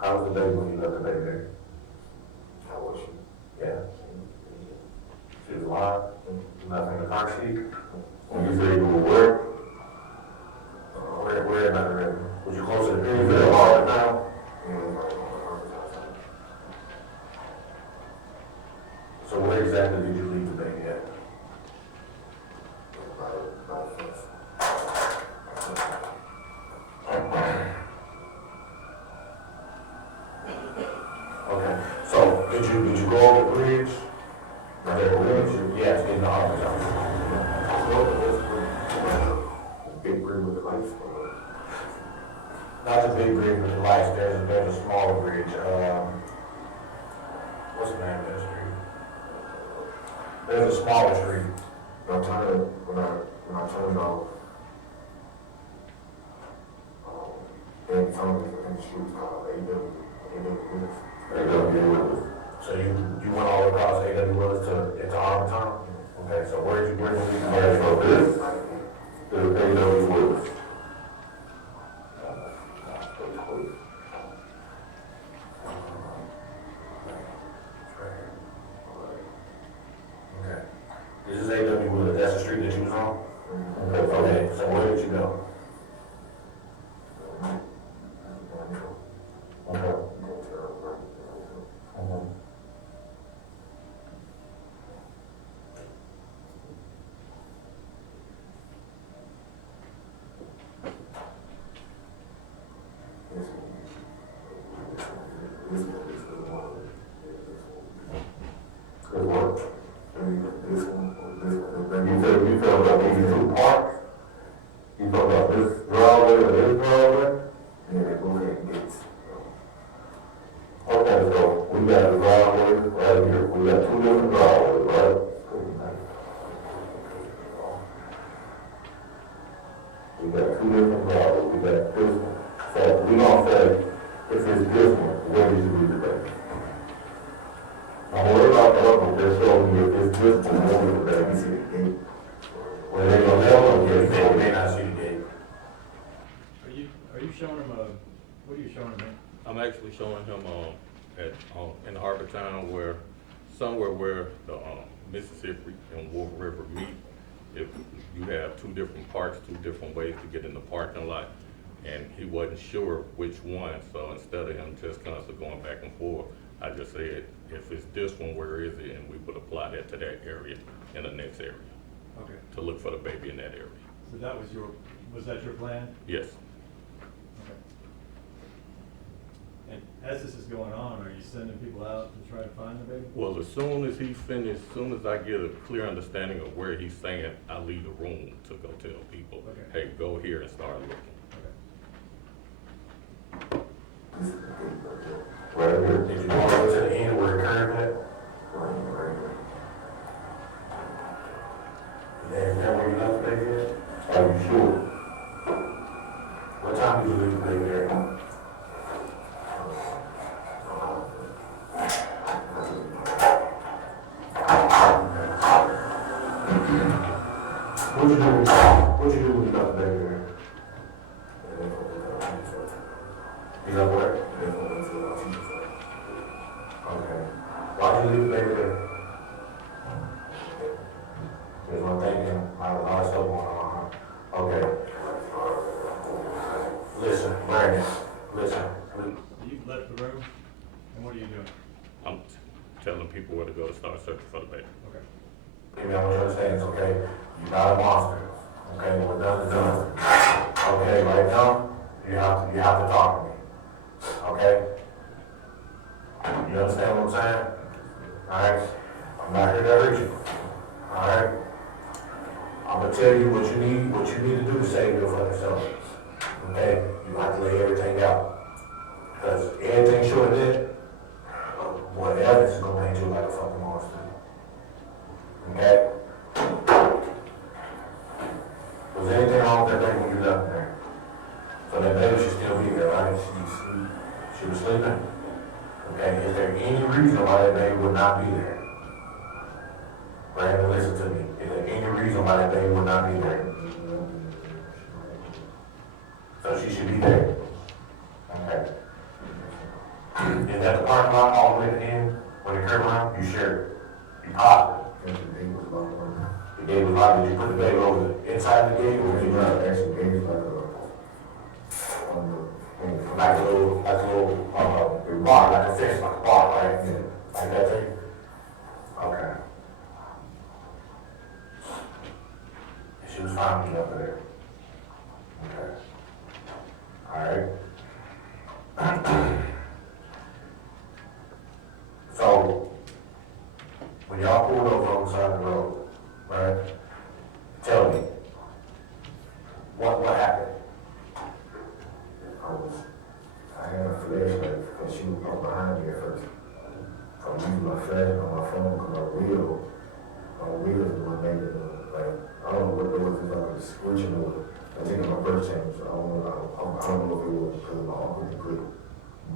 How was the day when you left the baby there? How was she? Yeah. She was alive, nothing in the car seat. When you said you were where? Where in that river? Was you close to the penny field all the time? So where exactly did you leave the baby at? Okay, so did you go over the bridge? The bridge? Yes, in the office. Big bridge with the lights. Not the big bridge with the lights, there's a smaller bridge, what's the name of that street? There's a smaller street. When I turned off, Danny told me in the street called AW Willis. So you went all across A.W. Willis into Arlington? Okay, so where did you leave this? To A.W. Willis. Okay. This is A.W. Willis, that's the street that you was on? Okay, so where did you go? Okay. Good work. You felt about these two parks? You felt about this driveway or this driveway? Yeah, they both had gates. Okay, so we got a driveway right here. We got two different driveways, right? We got two different driveways. We got this one. So we don't say, if it's this one, where did you leave the baby? Now, worry about the other one. They're showing you if it's this one, where did the baby see the gate? Well, they don't have no gate, they may not see the gate. Are you showing them what are you showing them? I'm actually showing him, in Harbortown where, somewhere where the, Mississippi and Wolf River meet. If you have two different parks, two different ways to get in the parking lot, and he wasn't sure which one, so instead of him just constantly going back and forth, I just said, if it's this one, where is it? And we would apply that to that area in the next area, Okay. to look for the baby in that area. So that was that your plan? Yes. Okay. And as this is going on, are you sending people out to try to find the baby? Well, as soon as he finished, as soon as I get a clear understanding of where he's saying, I leave the room to go tell people, Okay. hey, go here and start looking. Okay. Well, did you want to go to the end where it curved at? Is that where you left the baby at? Are you sure? What time did you leave the baby there? What'd you do when you left the baby there? You left where? Okay. Why'd you leave the baby there? There's one thing, a lot of stuff going on, huh? Okay. Listen, Brandon, listen. You've left the room, and what are you doing? I'm telling people where to go to start searching for the baby. Okay. Maybe I want you to understand this, okay? You're not a monster, okay? What done is done. Okay, right now, you have to talk to me, okay? You understand what I'm saying? All right? I'm not here to hurt you, all right? I'm gonna tell you what you need to do to save your fucking self, okay? You have to lay everything out. Because anything short of that, what evidence is gonna paint you like a fucking monster. Okay? Was there anything wrong with that baby when you left there? So that baby should still be there, right? She was sleeping? Okay, is there any reason why that baby would not be there? Brandon, listen to me. Is there any reason why that baby would not be there? So she should be there. Okay. Is that the parking lot all the way to the end? When the curb line? You sure? You positive? The gate was locked. Did you put the baby over inside the gate or did you not? Actually, the gate is like a little bar, like a fence, like a bar, right? Yeah. Like that thing? Okay. She was fine with you up there. Okay. All right. So, when y'all pulled over on the side of the road, right? Tell me, what happened? I had a flashlight because she was up behind me at first. So I'm using my flash on my phone because my wheel is what made it, like, I don't know what it was, it's like a switching or, I think it's my first time, so I don't know if it was because my uncle had put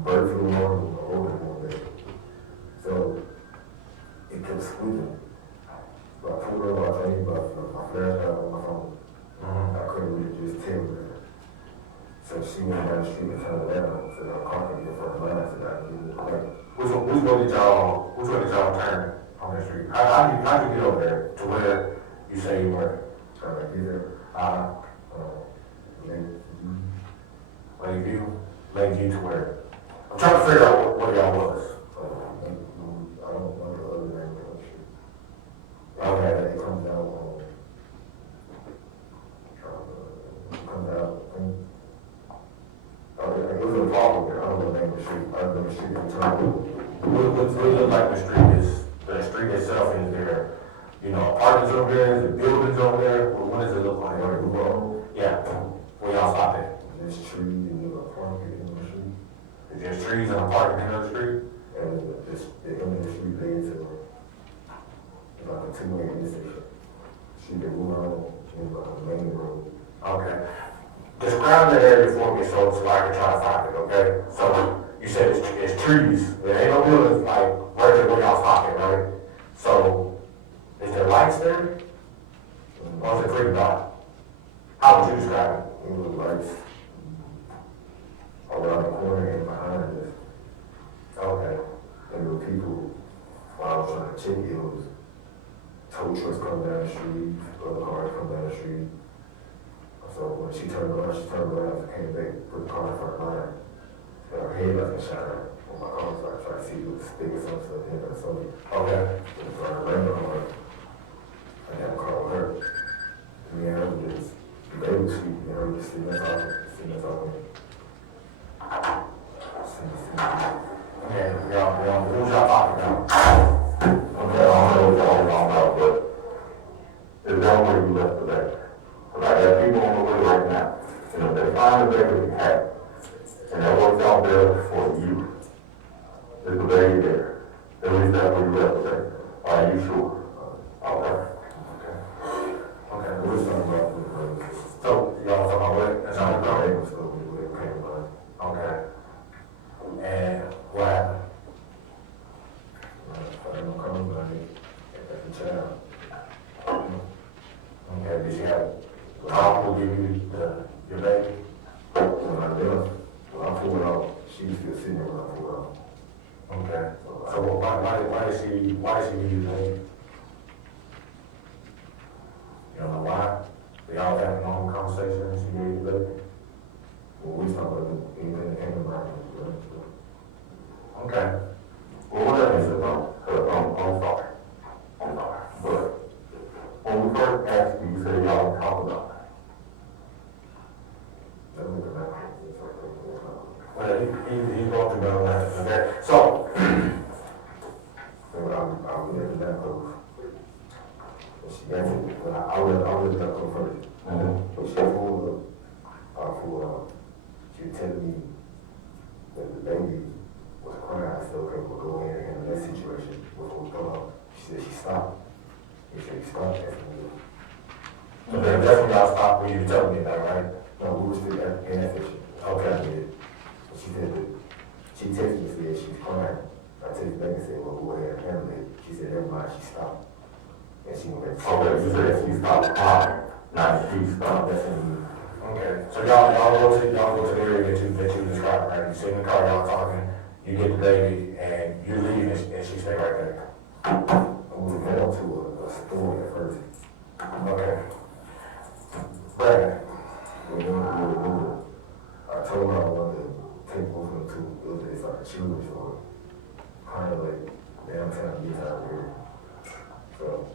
bird flu on or open on there. So, it kept squeaking. So I pulled her off, I think about my flashlight on my phone. I couldn't really just tell her. So she went down the street and turned around, so I caught her in front of mine, so I didn't like. Which one did y'all turn on that street? How did you get over there to where you say you were? Lakeview to where? I'm trying to figure out what y'all was. I don't know the other name of the street. Okay. It comes out it was a problem there. I don't know the name of the street. I don't know the street in town. What does it look like the street itself is there? You know, apartments over there, is it buildings over there? What does it look like? Yeah, where y'all stop at? There's trees and there's a park in the street. Is there trees and a park in the street? And the end of the street leads to like a two-way intersection. Street that we're on is like a main road. Okay. Describe that area for me so I can try to find it, okay? So, you said it's trees. There ain't no buildings like right there where y'all stopping, right? So, is there lights there? Or is it pretty dark? How would you describe it? It was lights around the corner and behind us. Okay. And the people, while I was trying to check it, was tow trucks coming down the street, other cars coming down the street. So when she turned around, I came back, put the car in front of mine. And her head like a shot out on my car, so I tried to see if it was stick or something, so I saw it. Okay. So I ran on her. I had a car with her. Me and her was just, they was sleeping, and her was sitting there talking. Okay, who was y'all talking about? Okay, I don't know what y'all talking about, but is that where you left the bag? Because I got people on the way right now. You know, they find the bag that you have, and that works out better for you. Is the bag there? At least that's where you left the bag. Are you sure? Okay. Okay, We're just talking about so y'all talking about what? That's all the right. car stuff when it came by. Okay. And what happened? I don't call about it as a child. Okay, did you have, Tom will give you your baby? When I left, when I pulled out, she was still sitting there when I pulled out. Okay. So why did she give you the baby? You don't know why? They all had a normal conversation and she gave you the baby? When we talk about anything that came to mind, Okay. Well, whatever is about, I'm sorry. But when we first asked you, you said y'all would talk about it. that was the night. Well, he brought you down that, okay? So, So I'll be at the back of, she got it, but I was at the back of first. But she pulled up, she was telling me that the baby was crying. I said, okay, we'll go in and handle that situation before we go out. She said she stopped. He said he stopped asking me. so that's when y'all stopped when you were telling me that, right? No, we were still at the gas station. Okay. She said that, she texted me and said she's crying. I texted back and said, well, go ahead and handle it. She said, never mind, she stopped. And she went back. Okay, you said she stopped crying, not she stopped. That's when Okay, so y'all go to the area that you described, right? You sit in the car, y'all talking, you get the baby, and you leave, and she stay right there. we went out to a store at first. Okay. Brandon, We went to I told her I wanted to take both of them to, it's like a children's store. Kind of like downtown, Utah area. So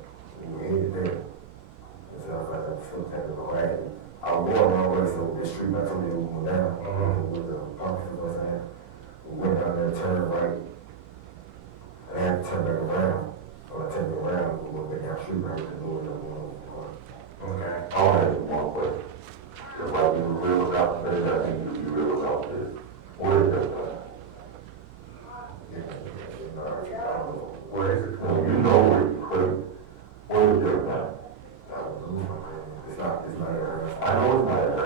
we headed there. And so I was like, I still had to go ahead. I was going my way, so the street I told you we went down, with the parking was at. We went down there, turned right. And I had to turn back around. When I turned around, we went back down the street, right, and we went up. okay, I want to ask you one question. Just like you were real about the baby, I think you real about this. Where is that? Where is it? Well, you know where you put it. Where is it now? It's not her. I know it's not there.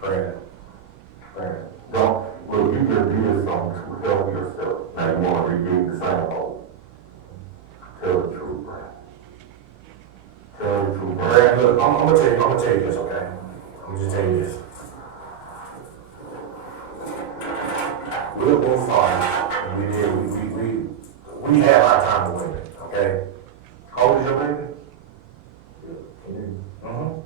Brandon. Don't, look, you just did something to help yourself. Now you want to regain the same hole. Tell the truth, Brandon. Tell the truth, Brandon. Look, I'm gonna tell you this, okay? I'm just tell you this. We'll move forward, and we have our time to win it, okay? How old is your baby? Mm-hmm.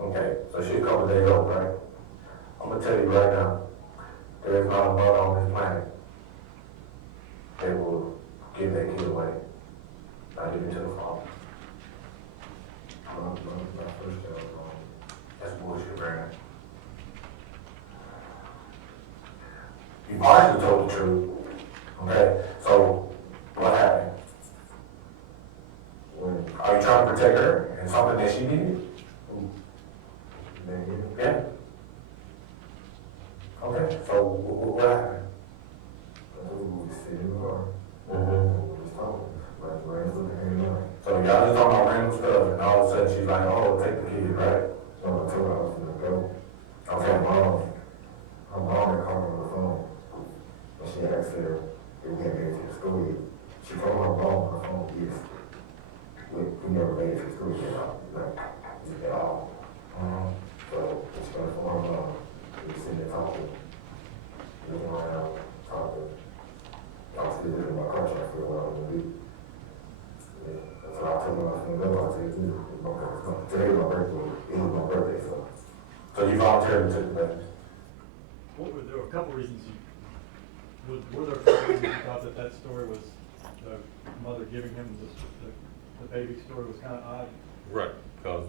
Okay, so she's a couple days old, right? I'm gonna tell you right now, there is not a mother on this planet that will give that kid away, not even to the father. My first child was wrong. That's bullshit, Brandon. You partially told the truth, okay? So, what happened? Are you trying to protect her and something that she needed? Yeah. Okay, so what happened? We was sitting in the car. Mm-hmm. We was talking. Like, right, looking at me. So y'all just talking about random stuff, and all of a sudden she's like, oh, take the kid, right? So I told her I was gonna go. Okay. Her mom had called me on the phone. And she asked her if we had made it to the school yet. She told her mom on the phone, yes. We never made it to the school yet, like, at all. So, she got a phone, we were sitting there talking. looking around, talking. I was still in my contract for a while, yeah, that's what I told him I was gonna go, I said, today was my birthday, it was my birthday, so. So you voluntarily took the baby? There were a couple reasons were there a couple reasons you thought that story was, the mother giving him the baby story was kind of odd? Right, because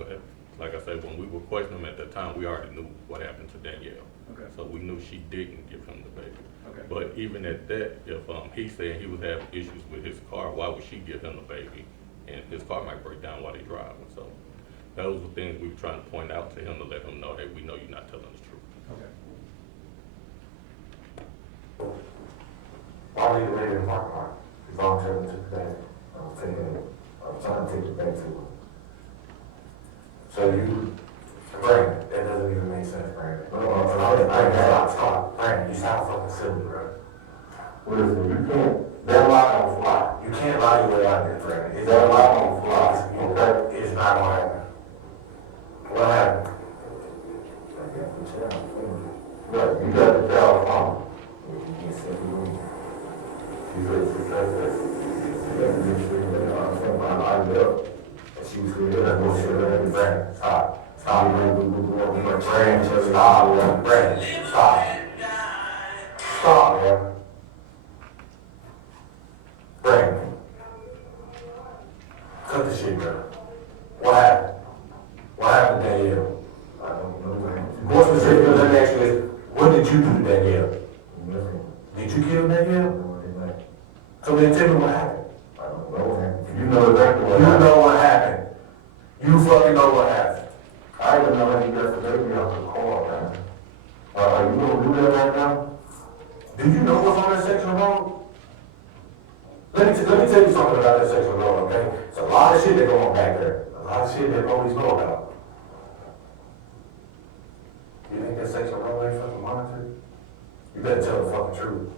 like I said, when we were questioning him at that time, we already knew what happened to Danielle. Okay. So we knew she didn't give him the baby. Okay. But even at that, if he's saying he was having issues with his car, why would she give him the baby? And his car might break down while he's driving. So those were things we were trying to point out to him to let him know that we know you're not telling the truth. Okay. Why leave the baby in the parking lot? He voluntarily took the baby. I was trying to take the baby to her. So you, Brandon, that doesn't even make sense, Brandon. Stop, Brandon, you sound fucking silly, bro. What is it? You can't, that lie don't fly. You can't lie your way out there, Brandon. That lie don't fly. Okay? It's not gonna happen. What happened? Look, you got the child phone. You can see who. She said she said that. She was good. That bullshit. Brandon, stop. Stop. Brandon, Stop. Brandon, stop. Stop, man. Brandon. Cut the shit, bro. What happened? What happened to Danielle? I don't know. More specifically, let me ask you this. What did you do to Danielle? Nothing. Did you kill Danielle? Nothing. So then tell me what happened. I don't know. You know exactly what You happened. know what happened. You fucking know what happened. I didn't know how you got the baby out the car, man. Are you gonna do that right now? Do you know what's on that section of road? Let me tell you something about that section of road, okay? It's a lot of shit that go on back there. A lot of shit that police know about. You think that section of road ain't fucking monitored? You better tell the fucking truth.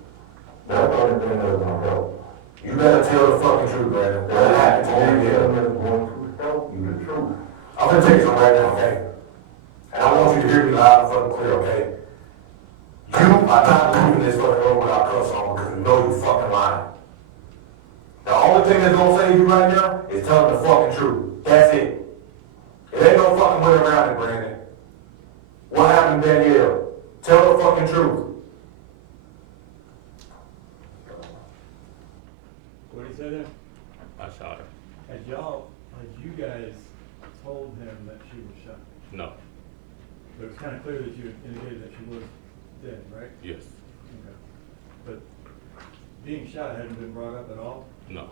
That's the only thing that's gonna help. You better tell the fucking truth, Brandon. What happened to Danielle? Going to tell you the truth. I'm gonna tell you something right now, okay? And I want you to hear me loud and fucking clear, okay? You are not leaving this fucking road without cuffs on because you know you fucking lying. The only thing that's gonna save you right now is telling the fucking truth. That's it. It ain't no fucking way around it, Brandon. What happened to Danielle? Tell the fucking truth. What did he say there? I shot her. Had you guys told him that she was shot? No. But it was kind of clear that you indicated that she was dead, right? Yes. Okay. But being shot hadn't been brought up at all? No.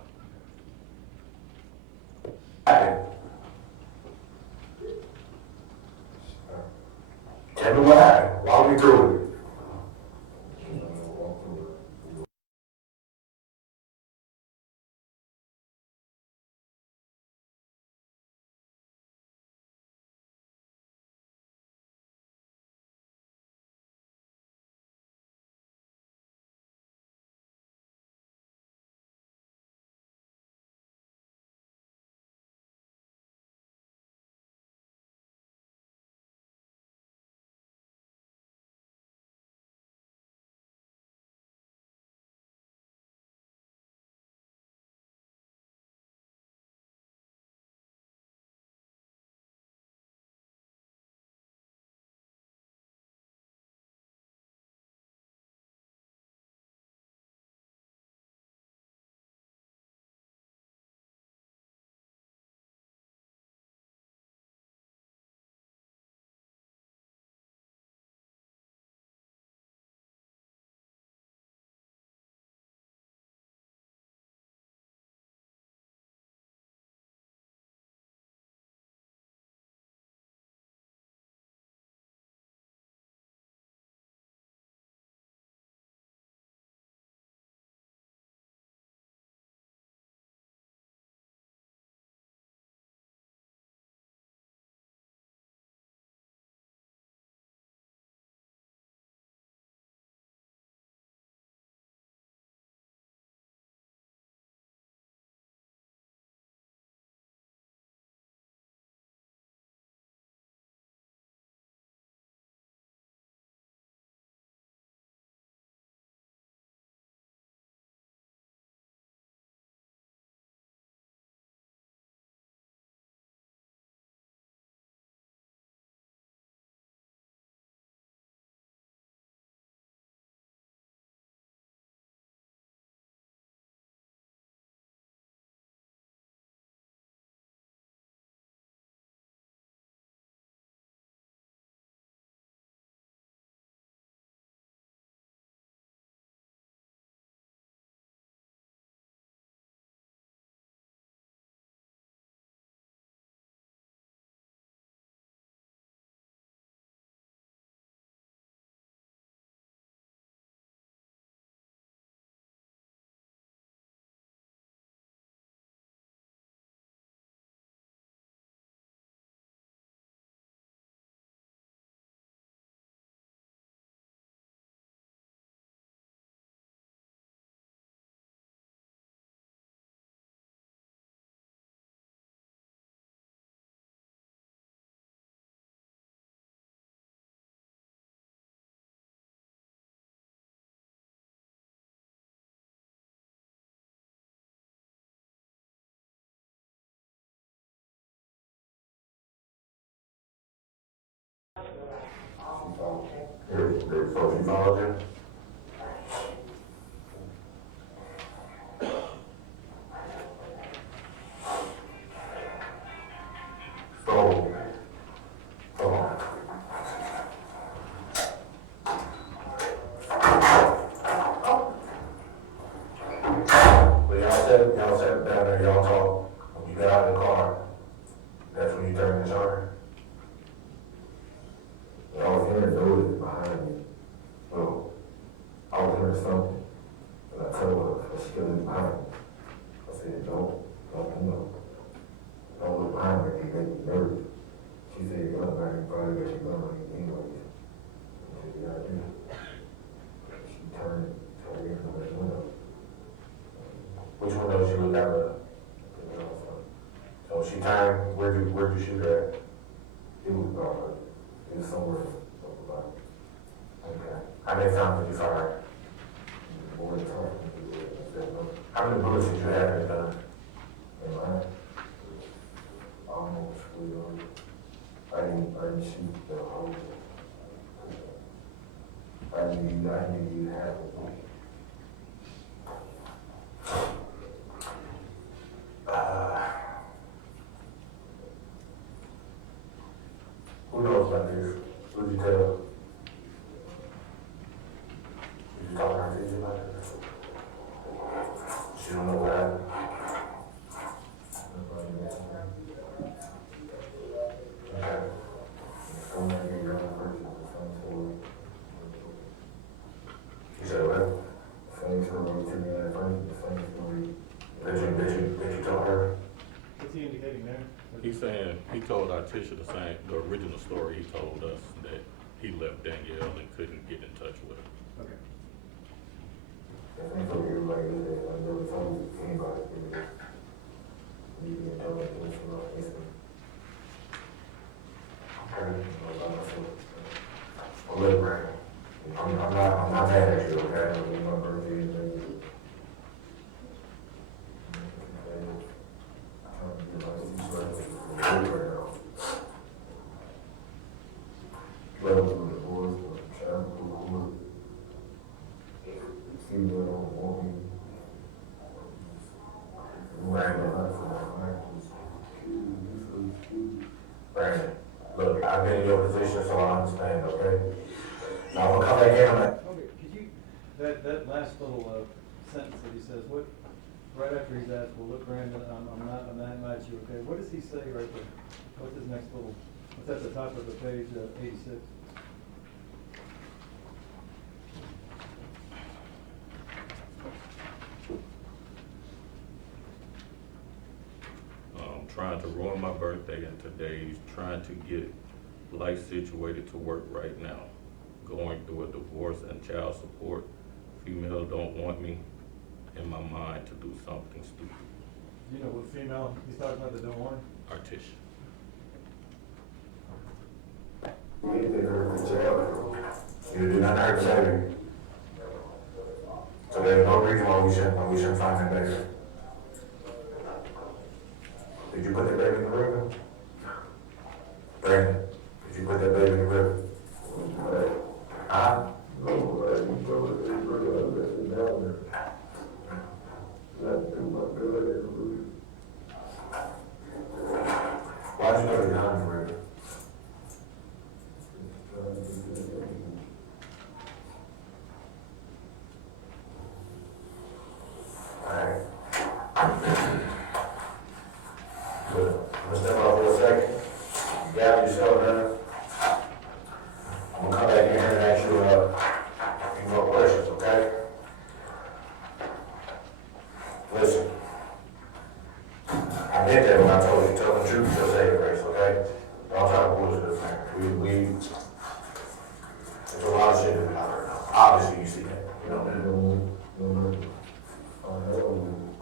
Tell me what happened. Walk me through it. So she followed you? So, when y'all sat down there, y'all talked, when you got out of the car, that's when you turned the charger? I was hearing noise behind me. So I was hearing something. And I told her, she was behind me. I said, don't look behind me, it made me nervous. She said, you're not going to probably get your gun on you anyways. I said, yeah, I do. She turned in from the window. Which window she looked out of? So she turned, where'd you shoot her at? It was somewhere about, Okay. How many times did you fire? more than time. I said, no. How many bullets did you have in the gun? And I almost I didn't shoot the whole. I didn't even have it. Who knows about this? Who did you tell? Did you talk to her about this? She don't know what happened. Okay. I'm not getting around the person, the same story. You said what? Same story to me at first, the same story. Did you tell her? What's he indicating there? He's saying, he told Artisha the original story he told us, that he left Danielle and couldn't get in touch with her. Okay. And I told everybody that I never told anybody that you didn't tell me this was on Instagram. Okay. So, Well, look, Brandon, I'm not mad at you, okay? my birthday is maybe. Brandon, look, I've been in your position, so I understand, okay? Now, I'm gonna come back in, Okay, could you, that last little sentence that he says, what, right after he's asked, well, look, Brandon, I'm not mad at you, okay? What does he say right there? What's his next little, what's at the top of the page, 86? Trying to ruin my birthday, and today he's trying to get life situated to work right now. Going through a divorce and child support. Female don't want me in my mind to do something stupid. You know what female he's talking about that don't want him? Artisha. you did not hurt the baby. So there's no reason why we shouldn't find that baby. Did you put that baby in the river? Brandon, did you put that baby in the river? Huh? Why'd you put it down in the river? Alright. Let's step off for a second. You gather yourself down. I'm gonna come back in here and ask you a few more questions, okay? Listen. I meant that when I told you, tell the truth, you'll save your grace, okay? Don't try to bullshit us, man. There's a lot of shit in there. Obviously, you see that, you know that.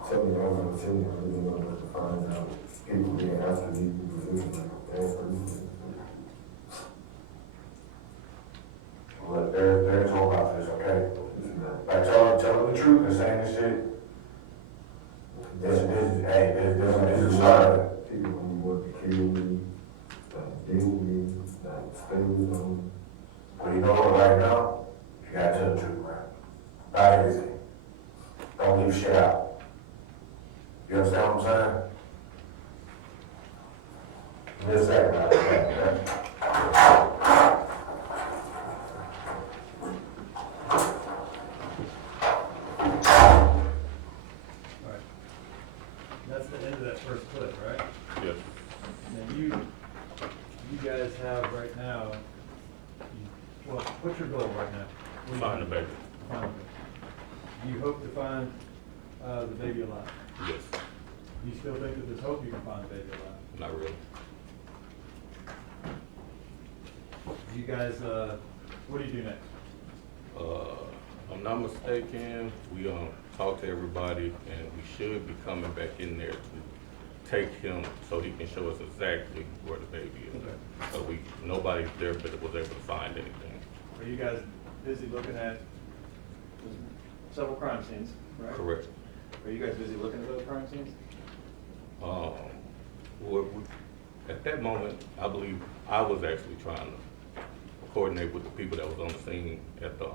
Tell me, I'm gonna tell you, I'm gonna find out people being asked to leave the position, Look, there's no about this, okay? Like, tell them the truth and saying this shit. This is not. people who want to kill me, deal with me, stay with them, But you know what, right now, you gotta tell the truth, man. Not easy. Don't leave shit out. You understand what I'm saying? Just that, man. Alright. That's the end of that first clip, right? Yes. Now you guys have right now, well, what's your goal right now? What do you Find the think? baby. Find the baby. Do you hope to find, the baby alive? Yes. Do you still think that there's hope you can find the baby alive? Not really. Do you guys, what do you do next? If I'm not mistaken, we talked to everybody, and we should be coming back in there to take him so he can show us exactly where the baby is. Okay. So nobody there but was able to find anything. Are you guys busy looking at several crime scenes, right? Correct. Are you guys busy looking at those crime scenes? At that moment, I believe I was actually trying to coordinate with the people that was on the scene at the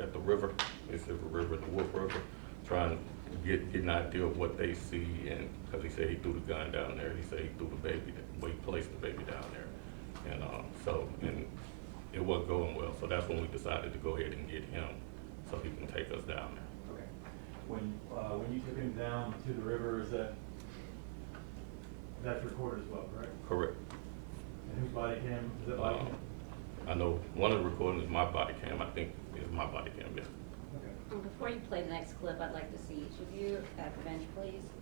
at the river, Mississippi River, the Wolf River, trying to get an idea of what they see, and because he said he threw the gun down there, he said he threw the baby, he placed the baby down there, and and it wasn't going well, so that's when we decided to go ahead and get him so he can take us down there. Okay. When you took him down to the river, that's recorded as well, correct? Correct. And whose body cam, is that body cam? I know one of the recordings is my body cam, I think is my body cam, yes. Okay. Before you play the next clip, I'd like to see each of you at the bench, please.